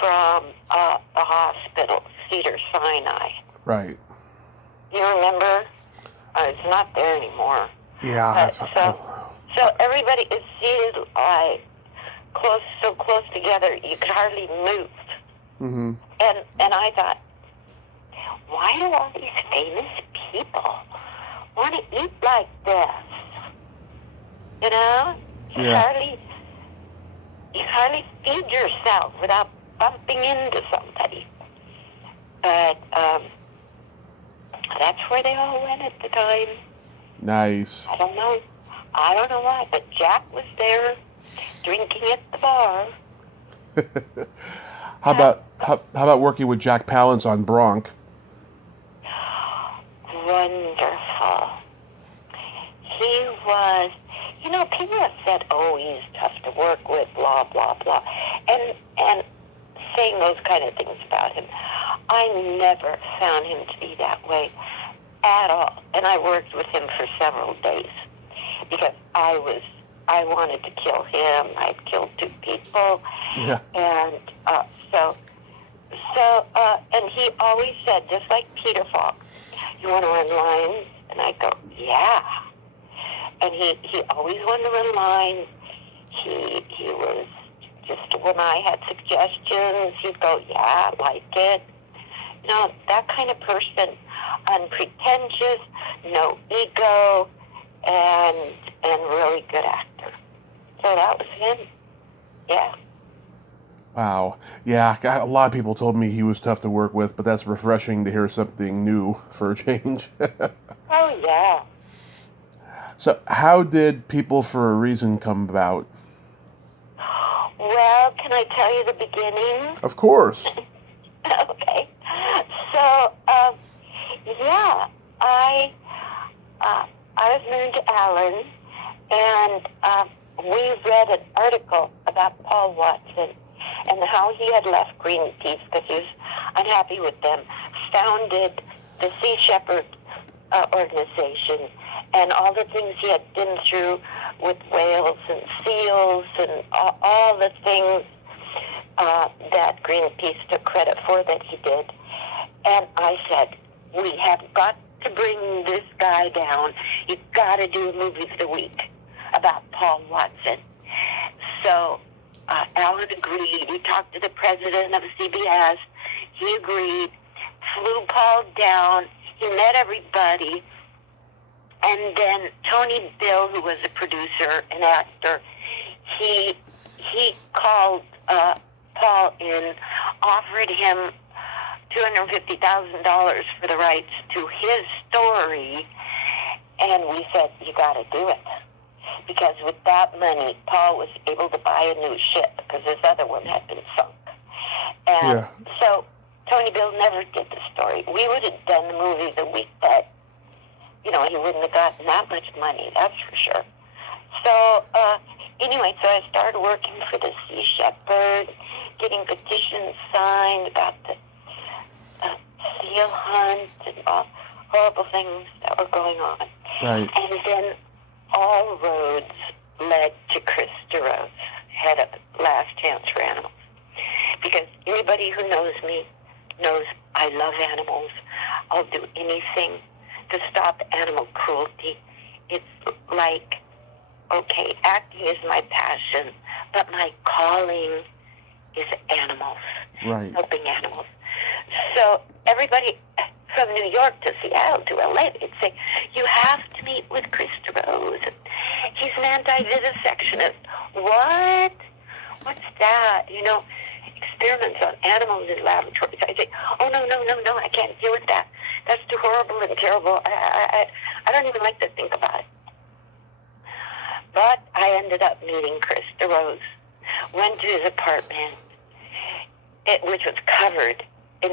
from the hospital, Cedar-Sinai. Right. You remember? It's not there anymore. Yeah. So everybody is seated like so close together you could hardly move. Mm-hmm. And I thought, why do all these famous people want to eat like this? You know? Yeah. You hardly feed yourself without bumping into somebody. But that's where they all went at the time. Nice. I don't know why, but Jack was there drinking at the bar. How about working with Jack Palance on Bronc? Wonderful. He was, people have said, oh, he's tough to work with, blah, blah, blah. And saying those kind of things about him. I never found him to be that way at all. And I worked with him for several days because I wanted to kill him. I'd killed 2 people. Yeah. And and he always said, just like Peter Falk, you want to run lines? And I go, yeah. And he always wanted to run lines. He was just, when I had suggestions, he'd go, yeah, I like it. That kind of person, unpretentious, no ego, and really good actor. So that was him. Yeah. Wow. Yeah, a lot of people told me he was tough to work with, but that's refreshing to hear something new for a change. Oh, yeah. So how did People for a Reason come about? Well, can I tell you the beginning? Of course. Okay. So, yeah, I was married to Alan, and we read an article about Paul Watson and how he had left Greenpeace because he was unhappy with them, founded the Sea Shepherd organization, and all the things he had been through with whales and seals and all the things that Greenpeace took credit for that he did. And I said, we have got to bring this guy down, you've got to do a movie of the week about Paul Watson. So Alan agreed. He talked to the president of CBS. He agreed, flew Paul down. He met everybody. And then Tony Bill, who was a producer and actor, he called Paul in, offered him $250,000 for the rights to his story, and we said, you got to do it. Because with that money, Paul was able to buy a new ship because his other one had been sunk. And so Tony Bill never did the story. We would have done the movie the week, but, you know, he wouldn't have gotten that much money, that's for sure. So, anyway, so I started working for the Sea Shepherd, getting petitions signed about the seal hunt and all horrible things that were going on. Right. And then all roads led to Chris DeRose, head of Last Chance for Animals. Because anybody who knows me knows I love animals. I'll do anything to stop animal cruelty. It's like, okay, acting is my passion, but my calling is animals, right, helping animals. So everybody from New York to Seattle to LA, they'd say, you have to meet with Chris DeRose. He's an anti-vivisectionist. What? What's that? You know, experiments on animals in laboratories. I say, oh, no, I can't deal with that. That's too horrible and terrible. I don't even like to think about it. But I ended up meeting Chris DeRose, went to his apartment, which was covered in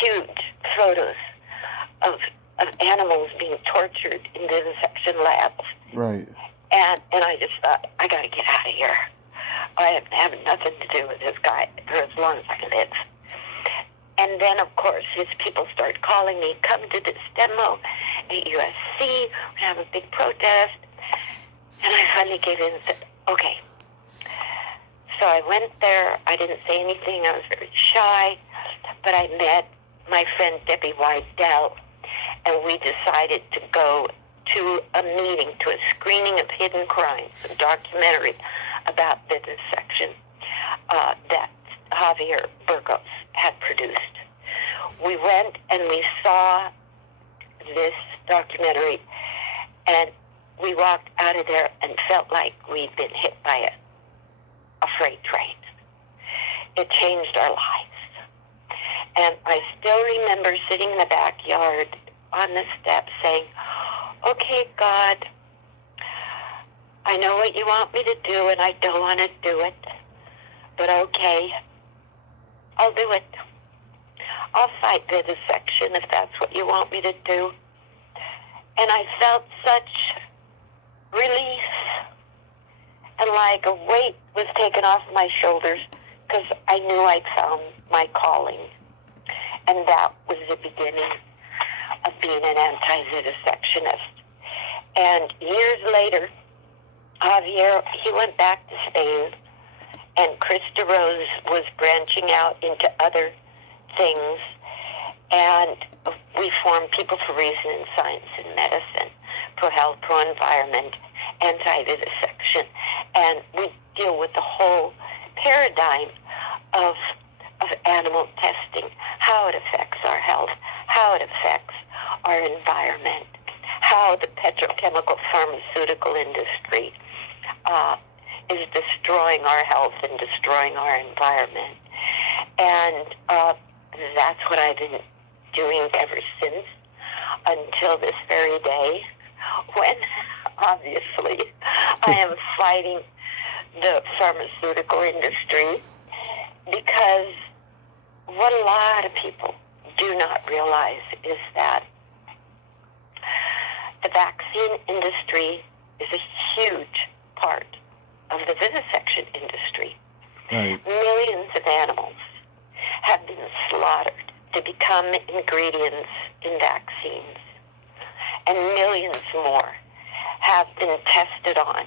huge photos of animals being tortured in vivisection labs. Right. And I just thought, I got to get out of here. I am having nothing to do with this guy for as long as I live. And then, of course, his people started calling me, come to this demo at USC, we have a big protest. And I finally gave in and said, okay. So I went there. I didn't say anything. I was very shy. But I met my friend Debbie Weidel, and we decided to go to a meeting, to a screening of Hidden Crimes, a documentary about vivisection that Javier Burgos had produced. We went and we saw this documentary, and we walked out of there and felt like we'd been hit by a freight train. It changed our lives. And I still remember sitting in the backyard on the steps saying, okay, God, I know what you want me to do, and I don't want to do it, but okay, I'll do it. I'll fight vivisection if that's what you want me to do. And I felt such relief, and like a weight was taken off my shoulders because I knew I'd found my calling. And that was the beginning of being an anti-vivisectionist. And years later, Javier, he went back to Spain, and Chris DeRose was branching out into other things. And we formed People for Reason in Science and Medicine, pro-health, pro-environment, anti-vivisection. And we deal with the whole paradigm of animal testing, how it affects our health, how it affects our environment, how the petrochemical pharmaceutical industry is destroying our health and destroying our environment. And that's what I've been doing ever since, until this very day, when obviously I am fighting the pharmaceutical industry, because what a lot of people do not realize is that the vaccine industry is a huge part of the vivisection industry. Right. Millions of animals have been slaughtered to become ingredients in vaccines, and millions more have been tested on,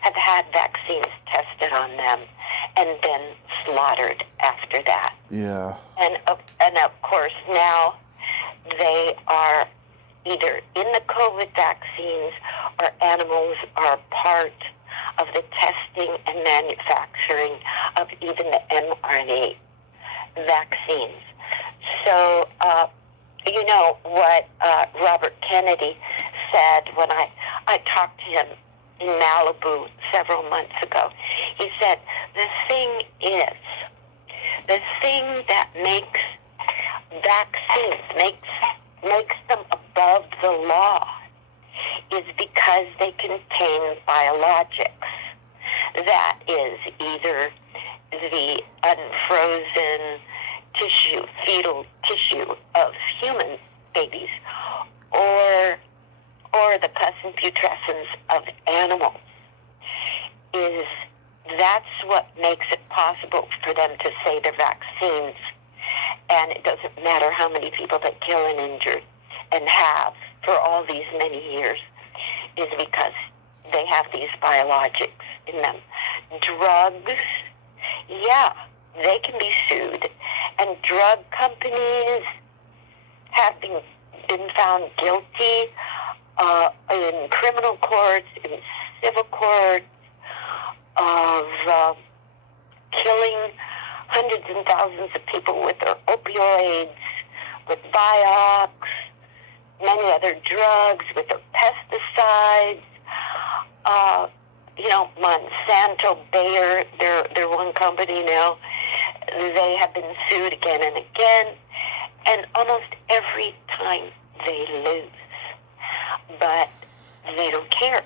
have had vaccines tested on them, and then slaughtered after that. Yeah. And of course now they are either in the COVID vaccines or animals are part of the testing and manufacturing of even the mRNA vaccines. So, you know what Robert Kennedy said when I talked to him in Malibu several months ago. He said, the thing that makes vaccines, makes them above the law, is because they contain biologics. That is either the unfrozen tissue, fetal tissue of human babies, or the pus and putrescence of animals. That's what makes it possible for them to say they're vaccines, and it doesn't matter how many people they kill and injure and have for all these many years, is because they have these biologics in them. Drugs, yeah, they can be sued, and drug companies have been found guilty in criminal courts, in civil courts, of killing hundreds and thousands of people with their opioids, with Vioxx, many other drugs, with their pesticides. You know, Monsanto, Bayer, they're one company now. They have been sued again and again, and almost every time they lose. But they don't care.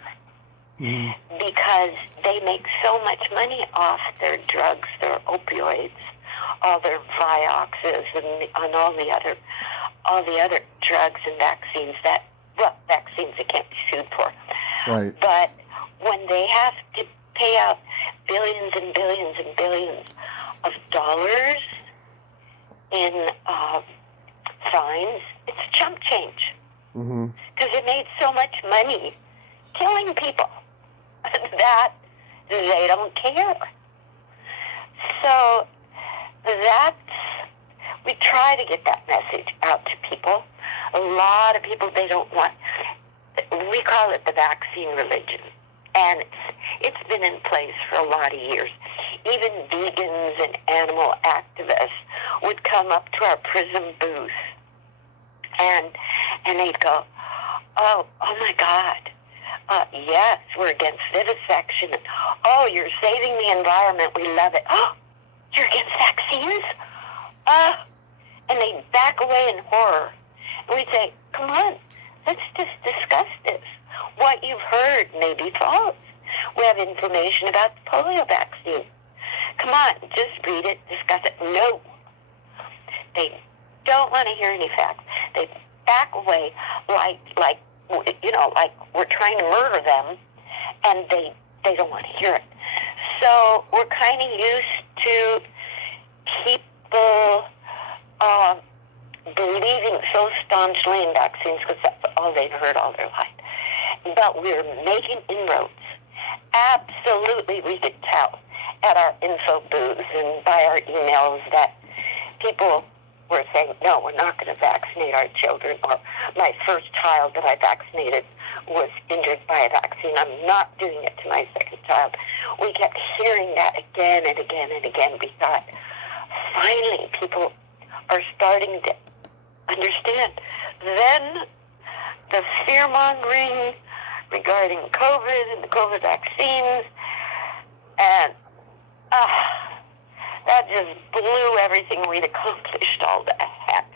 Because they make so much money off their drugs, their opioids, all their Vioxxes, and all the other drugs and vaccines vaccines they can't be sued for. Right. But when they have to pay out billions and billions and billions of dollars in fines, it's chump change. Because they made so much money killing people that they don't care. So we try to get that message out to people. A lot of people, they don't want, we call it the vaccine religion. And it's been in place for a lot of years. Even vegans and animal activists would come up to our Prism booth and they'd go, oh my God. Yes, we're against vivisection. Oh, you're saving the environment. We love it. Oh, you're against vaccines? And they back away in horror. And we say, come on, let's just discuss this. What you've heard may be false. We have information about the polio vaccine. Come on, just read it, discuss it. No. They don't want to hear any facts. They back away like we're trying to murder them, and they don't want to hear it. So we're kind of used to people believing so staunchly in vaccines because that's all they've heard all their life. But we're making inroads. Absolutely, we could tell at our info booths and by our emails that people were saying, no, we're not going to vaccinate our children, or my first child that I vaccinated was injured by a vaccine. I'm not doing it to my second child. We kept hearing that again and again and again. We thought, finally, people are starting to understand. Then the fear-mongering regarding COVID and the COVID vaccines, and that just blew everything we'd accomplished all to heck.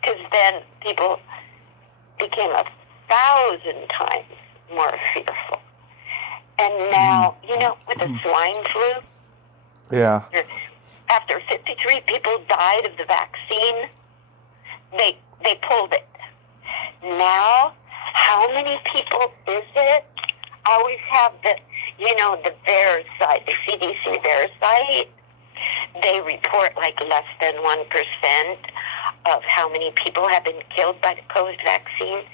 Because then people became 1,000 times more fearful. And now, with the swine flu, yeah, after 53 people died of the vaccine, they pulled it. Now, how many people is it? I always have the VAERS site, the CDC VAERS site. They report like less than 1% of how many people have been killed by the COVID vaccine.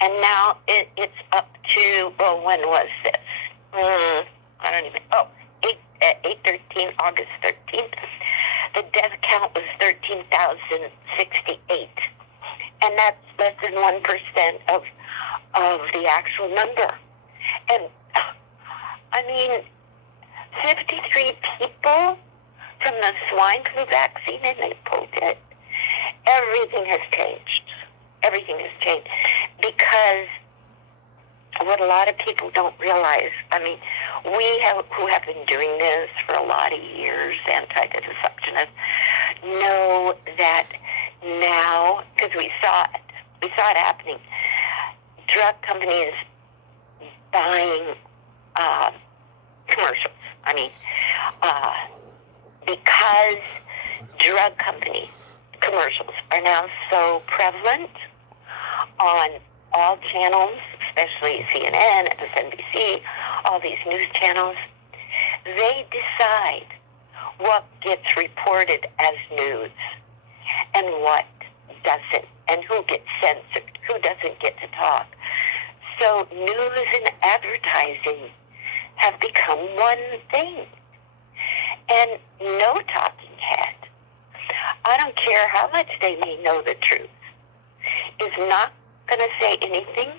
And now it's up to, when was this? I don't even, 8/13, August 13th. The death count was 13,068. And that's less than 1% of the actual number. And, I mean, 53 people from the swine flu vaccine, and they pulled it. Everything has changed. Everything has changed. Because what a lot of people don't realize, I mean, who have been doing this for a lot of years, anti-deceptionists, know that now, because we saw it happening, drug companies buying commercials. I mean, because drug company commercials are now so prevalent on all channels, especially CNN, MSNBC, all these news channels, they decide what gets reported as news and what doesn't, and who gets censored, who doesn't get to talk. So news and advertising have become one thing. And no talking head, I don't care how much they may know the truth, is not going to say anything,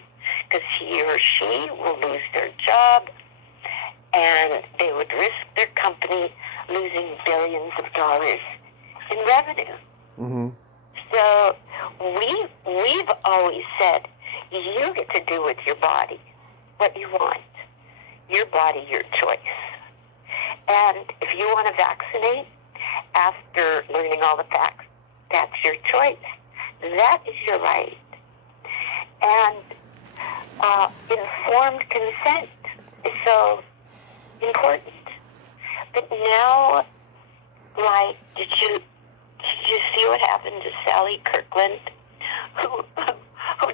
because he or she will lose their job, and they would risk their company losing billions of dollars in revenue. Mm-hmm. So we've always said, you get to do with your body what you want. Your body, your choice. And if you want to vaccinate after learning all the facts, that's your choice. That is your right. And informed consent is so important. But now, like, did you see what happened to Sally Kirkland, who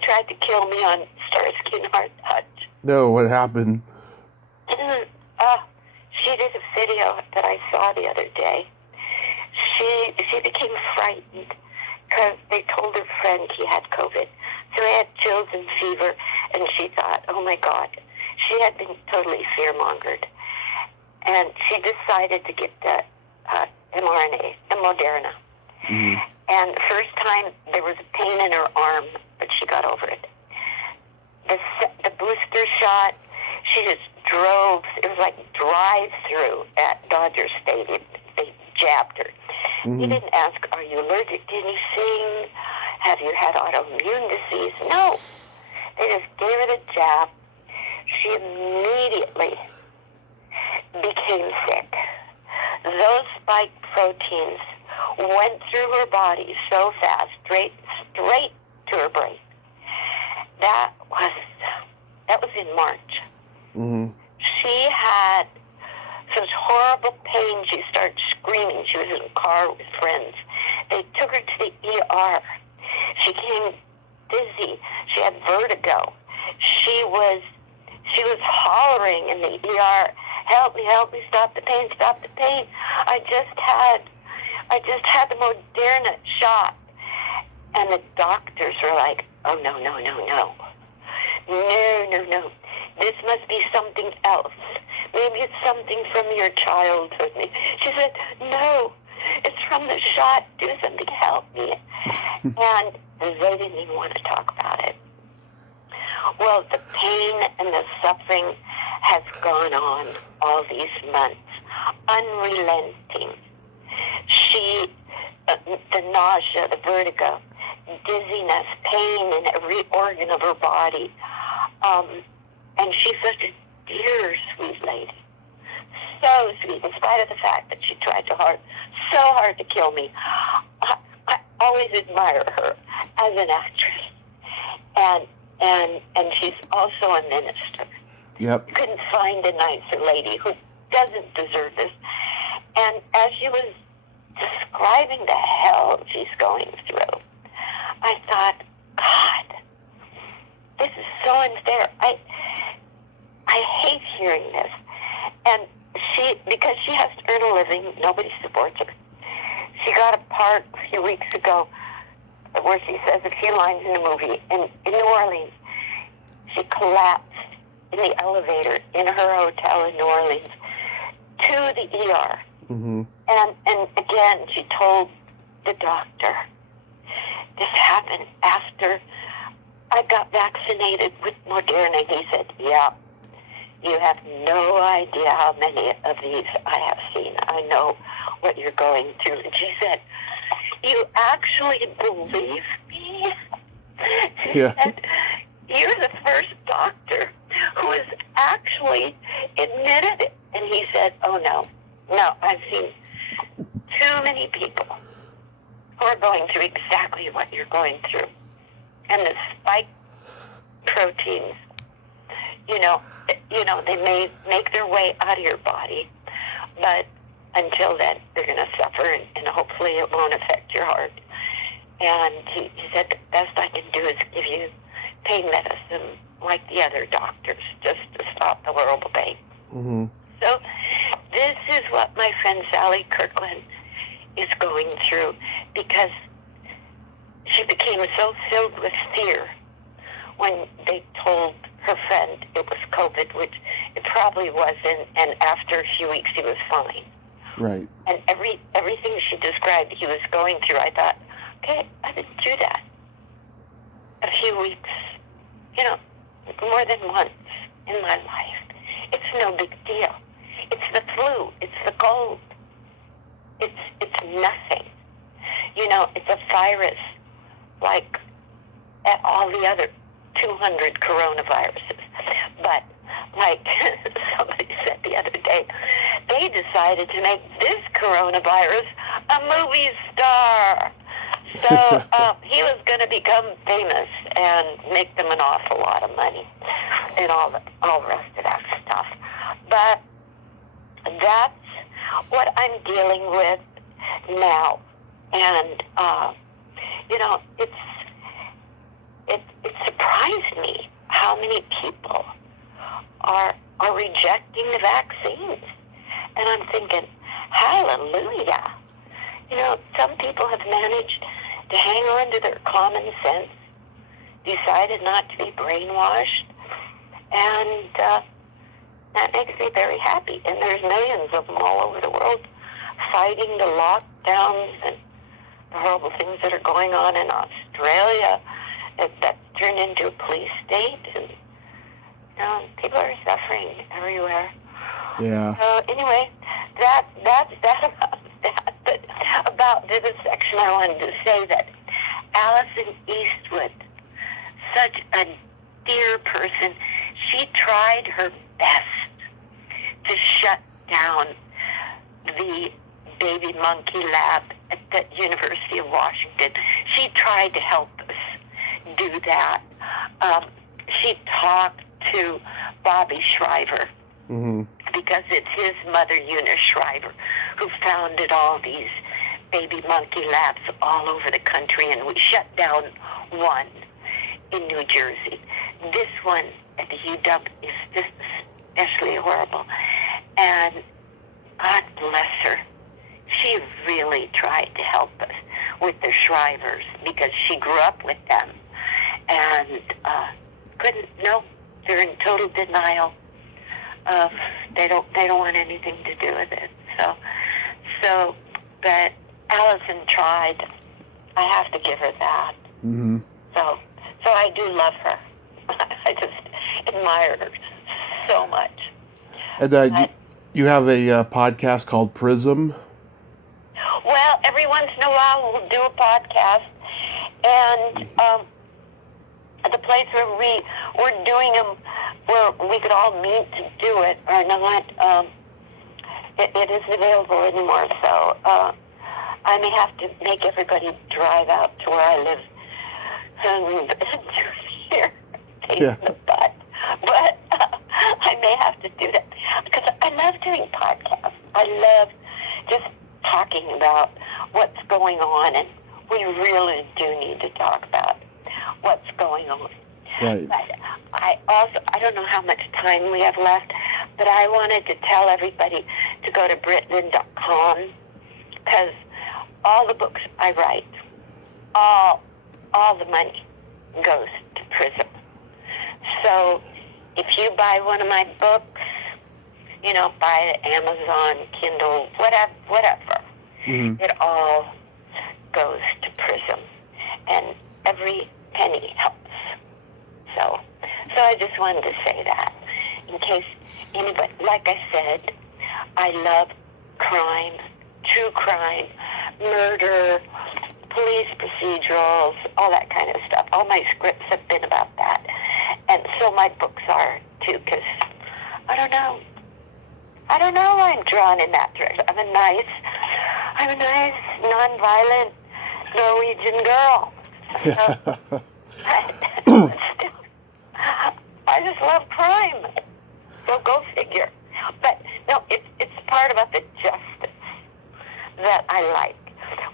tried to kill me on Starsky and Hutch? No, what happened? She did a video that I saw the other day. She became frightened because they told her friend he had COVID. So he had chills and fever, and she thought, oh my God. She had been totally fear-mongered. And she decided to get the mRNA, the Moderna. Mm-hmm. And the first time, there was a pain in her arm, but she got over it. The booster shot, she just drove. It was like drive-through at Dodger Stadium. They jabbed her. Mm-hmm. They didn't ask, are you allergic to anything? Have you had autoimmune disease? No. They just gave her the jab. She immediately became sick. Those spike proteins went through her body so fast, straight to her brain. That was in March. Mm-hmm. She had such horrible pain, she started screaming. She was in a car with friends. They took her to the ER. She became dizzy. She had vertigo. She was hollering in the ER, help me, stop the pain, stop the pain. I just had the Moderna shot. And the doctors were like, oh, no. No. This must be something else. Maybe it's something from your childhood. She said, no, it's from the shot. Do something, help me. And they didn't even want to talk about it. Well, the pain and the suffering has gone on all these months, unrelenting. The nausea, the vertigo, dizziness, pain in every organ of her body. And she's such a dear, sweet lady. So sweet, in spite of the fact that she tried so hard to kill me. I always admire her as an actress. And she's also a minister. Yep. Couldn't find a nicer lady who doesn't deserve this. And as she was describing the hell she's going through, I thought, God, this is so unfair. I hate hearing this. And because she has to earn a living, nobody supports her. She got a part a few weeks ago where she says a few lines in the movie. In New Orleans, she collapsed in the elevator in her hotel in New Orleans to the ER. Mm-hmm. And again, she told the doctor this happened after I got vaccinated with Moderna. He said, yeah, you have no idea how many of these I have seen. I know what you're going through. And she said, you actually believe me? She said, you're the first doctor who has actually admitted it. And he said, oh, no, I've seen too many people who are going through exactly what you're going through. And the spike proteins, they may make their way out of your body, but until then, they're going to suffer, and hopefully it won't affect your heart. And he said, the best I can do is give you pain medicine like the other doctors, just to stop the horrible pain. Mm-hmm. So this is what my friend Sally Kirkland is going through, because she became so filled with fear when they told her friend it was COVID, which it probably wasn't, and after a few weeks he was fine. Right. And everything she described he was going through, I thought, okay, I've been through that a few weeks, more than once in my life. It's no big deal. It's the flu. It's the cold. It's nothing. It's a virus like at all the other 200 coronaviruses. But like somebody said the other day, they decided to make this coronavirus a movie star. So he was going to become famous and make them an awful lot of money and all the rest of that stuff. But that's what I'm dealing with now. And, it surprised me how many people are rejecting the vaccines. And I'm thinking, hallelujah. Some people have managed to hang on to their common sense, decided not to be brainwashed, and that makes me very happy. And there's millions of them all over the world fighting the lockdowns and the horrible things that are going on in Australia that's turned into a police state, and people are suffering everywhere. Yeah. So anyway, that's that about that. But about this section, I wanted to say that Allison Eastwood, such a dear person, she tried her best to shut down the baby monkey lab at the University of Washington. She tried to help us do that. She talked to Bobby Shriver, Mm-hmm. because it's his mother, Eunice Shriver, who founded all these baby monkey labs all over the country, and we shut down one in New Jersey. This one at the UW is just especially horrible. And God bless her. She really tried to help us with the Shrivers because she grew up with them. And they're in total denial of they don't want anything to do with it. So but Allison tried. I have to give her that. Mm-hmm. So I do love her. I just admire her so much. And you have a podcast called Prism. Well, every once in a while we'll do a podcast, and the place where we're doing them, where we could all meet to do it, or not, it isn't available anymore. So I may have to make everybody drive out to where I live and here, taking the butt. But I may have to do that because I love doing podcasts. I love just talking about what's going on, and we really do need to talk about what's going on. Right. But I don't know how much time we have left, but I wanted to tell everybody to go to BrittLind.com, because all the books I write, all the money goes to Prism. So if you buy one of my books, buy it Amazon, Kindle, whatever, Mm-hmm. it all goes to Prism. and every penny helps. So I just wanted to say that in case anybody, like I said, I love crime, true crime, murder, police procedurals, all that kind of stuff. All my scripts have been about that. And so my books are, too, because I don't know why I'm drawn in that direction. I'm a nice, non-violent Norwegian girl. So, I just love crime. So go figure. But no, it's part about the justice that I like.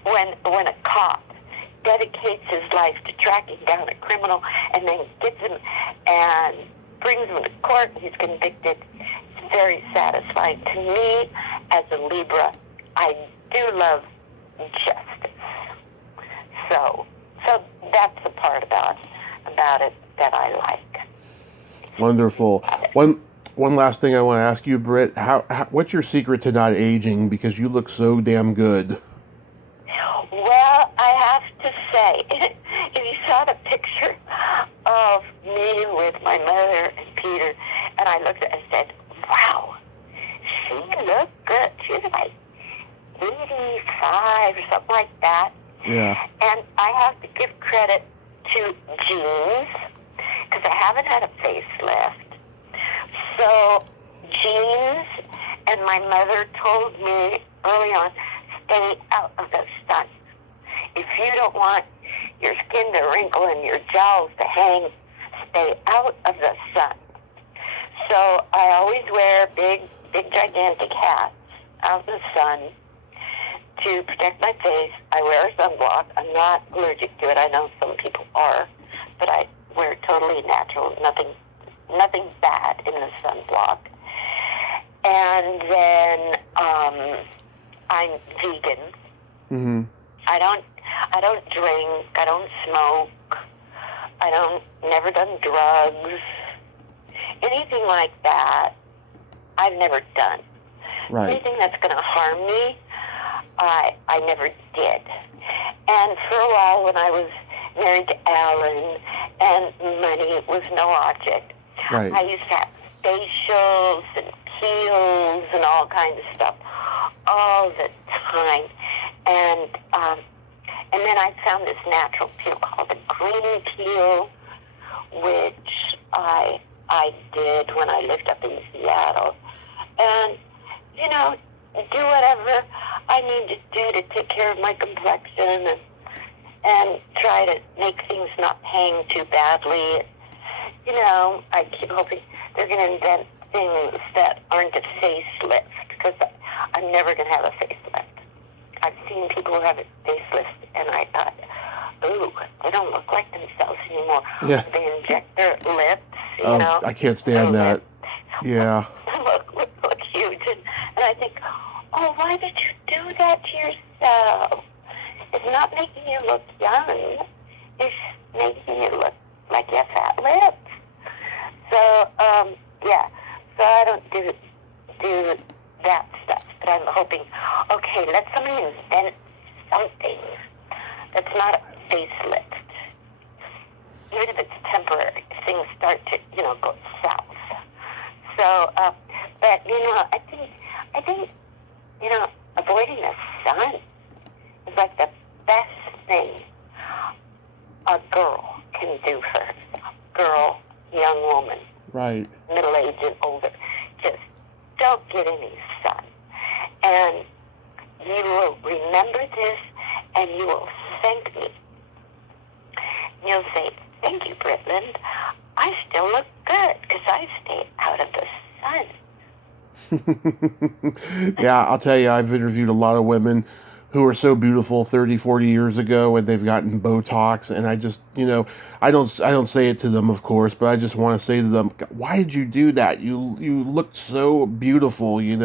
When a cop dedicates his life to tracking down a criminal and then gets him and brings him to court and he's convicted, it's very satisfying. To me, as a Libra, I do love justice. So that's the part about it that I like. Wonderful. One last thing I want to ask you, Britt. How what's your secret to not aging? Because you look so damn good. Well, I have to say, if you saw the picture of me with my mother and Peter, and I looked at it and said, wow, she looked good. She was like 85 or something like that. Yeah. And I have to give credit to genes, because I haven't had a facelift. So genes, and my mother told me early on, stay out of the sun. If you don't want your skin to wrinkle and your jowls to hang, stay out of the sun. So I always wear big, gigantic hats out in the sun to protect my face. I wear a sunblock. I'm not allergic to it. I know some people are, but I wear totally natural, nothing bad in the sunblock. And then I'm vegan. Mm-hmm. I don't drink. I don't smoke. Never done drugs. Anything like that, I've never done. Right. Anything that's going to harm me, I never did. And for a while, when I was married to Alan and money was no object, Right. I used to have facials and peels and all kinds of stuff all the time. And then I found this natural peel called a green peel, which I did when I lived up in Seattle. And, do whatever I need to do to take care of my complexion and try to make things not hang too badly. I keep hoping they're going to invent things that aren't a facelift, because I'm never going to have a facelift. I've seen people who have a facelift, and I thought, ooh, they don't look like themselves anymore. Yeah. They inject their lips, I can't stand that. Yeah. Look huge. And I think, oh, why did you do that to yourself? It's not making you look young. It's making you look like you have fat lips. So, yeah. So I don't do that stuff. But I'm hoping, okay, let somebody invent something that's not a facelift. Even if it's temporary, if things start to, go south. So, but, I think, avoiding the sun is like the best thing a girl can do for herself. Girl, young woman. Right. Middle-aged and older. Just don't get any sun. And you will remember this, and you will thank me. You'll say, thank you, Britt Lind. I still look good because I stay out of the sun. Yeah, I'll tell you, I've interviewed a lot of women who were so beautiful 30, 40 years ago, and they've gotten Botox, and I just, I don't say it to them, of course, but I just want to say to them, why did you do that? You looked so beautiful, It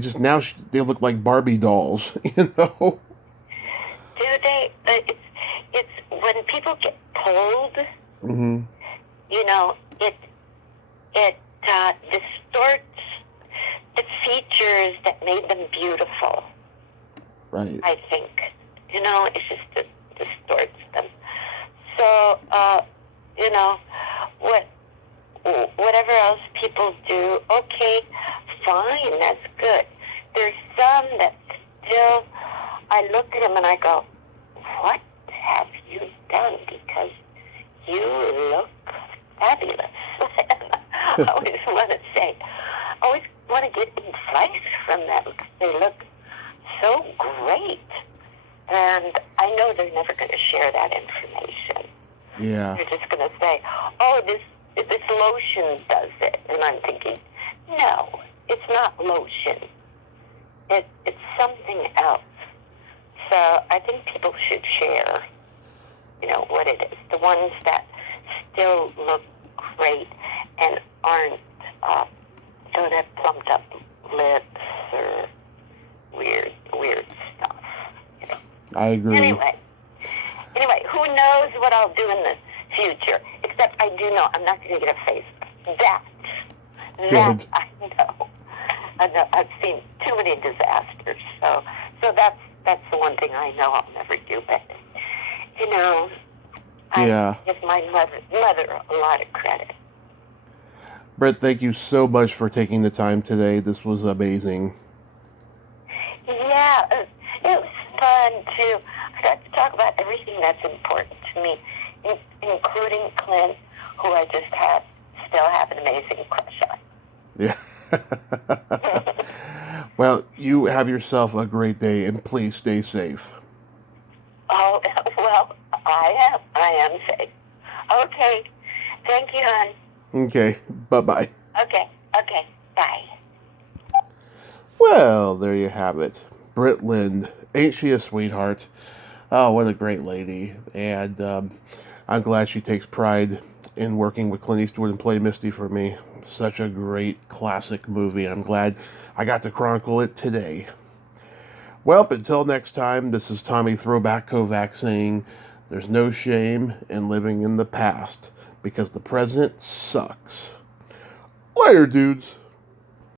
just, now they look like Barbie dolls, Do they? It's when people get pulled, Mm-hmm. It distorts the features that made them beautiful. Right. I think. It just distorts them. So, you know, whatever else people do, okay, fine, that's good. There's some that still, I look at them and I go, what have you done? Because you look fabulous. I always want to say, I always want to get advice from them because they look so great. And I know they're never going to share that information. Yeah. They're just going to say, oh, this lotion does it. And I'm thinking, no, it's not lotion. It's something else. So I think people should share, you know, what it is. The ones that still look great and aren't, don't have plumped up lips or weird stuff. You know. I agree. Anyway, who knows what I'll do in the future? Except I do know I'm not going to get a face. That Good. I know. I've seen too many disasters. So that's the one thing I know I'll never do. But you know, I give my mother a lot of credit. Britt, thank you so much for taking the time today. This was amazing. Yeah, it was fun too. I got to talk about everything that's important to me, including Clint, who I just still have an amazing crush on. Yeah. Well, you have yourself a great day, and please stay safe. Oh, well, I am safe. Okay. Thank you, hon. Okay. Bye-bye. Okay. Bye. Well, there you have it. Britt Lind. Ain't she a sweetheart? Oh, what a great lady. And I'm glad she takes pride in working with Clint Eastwood and play Misty for Me. Such a great classic movie. I'm glad I got to chronicle it today. Well, until next time, this is Tommy Throwback Kovac saying there's no shame in living in the past because the present sucks. Later, dudes.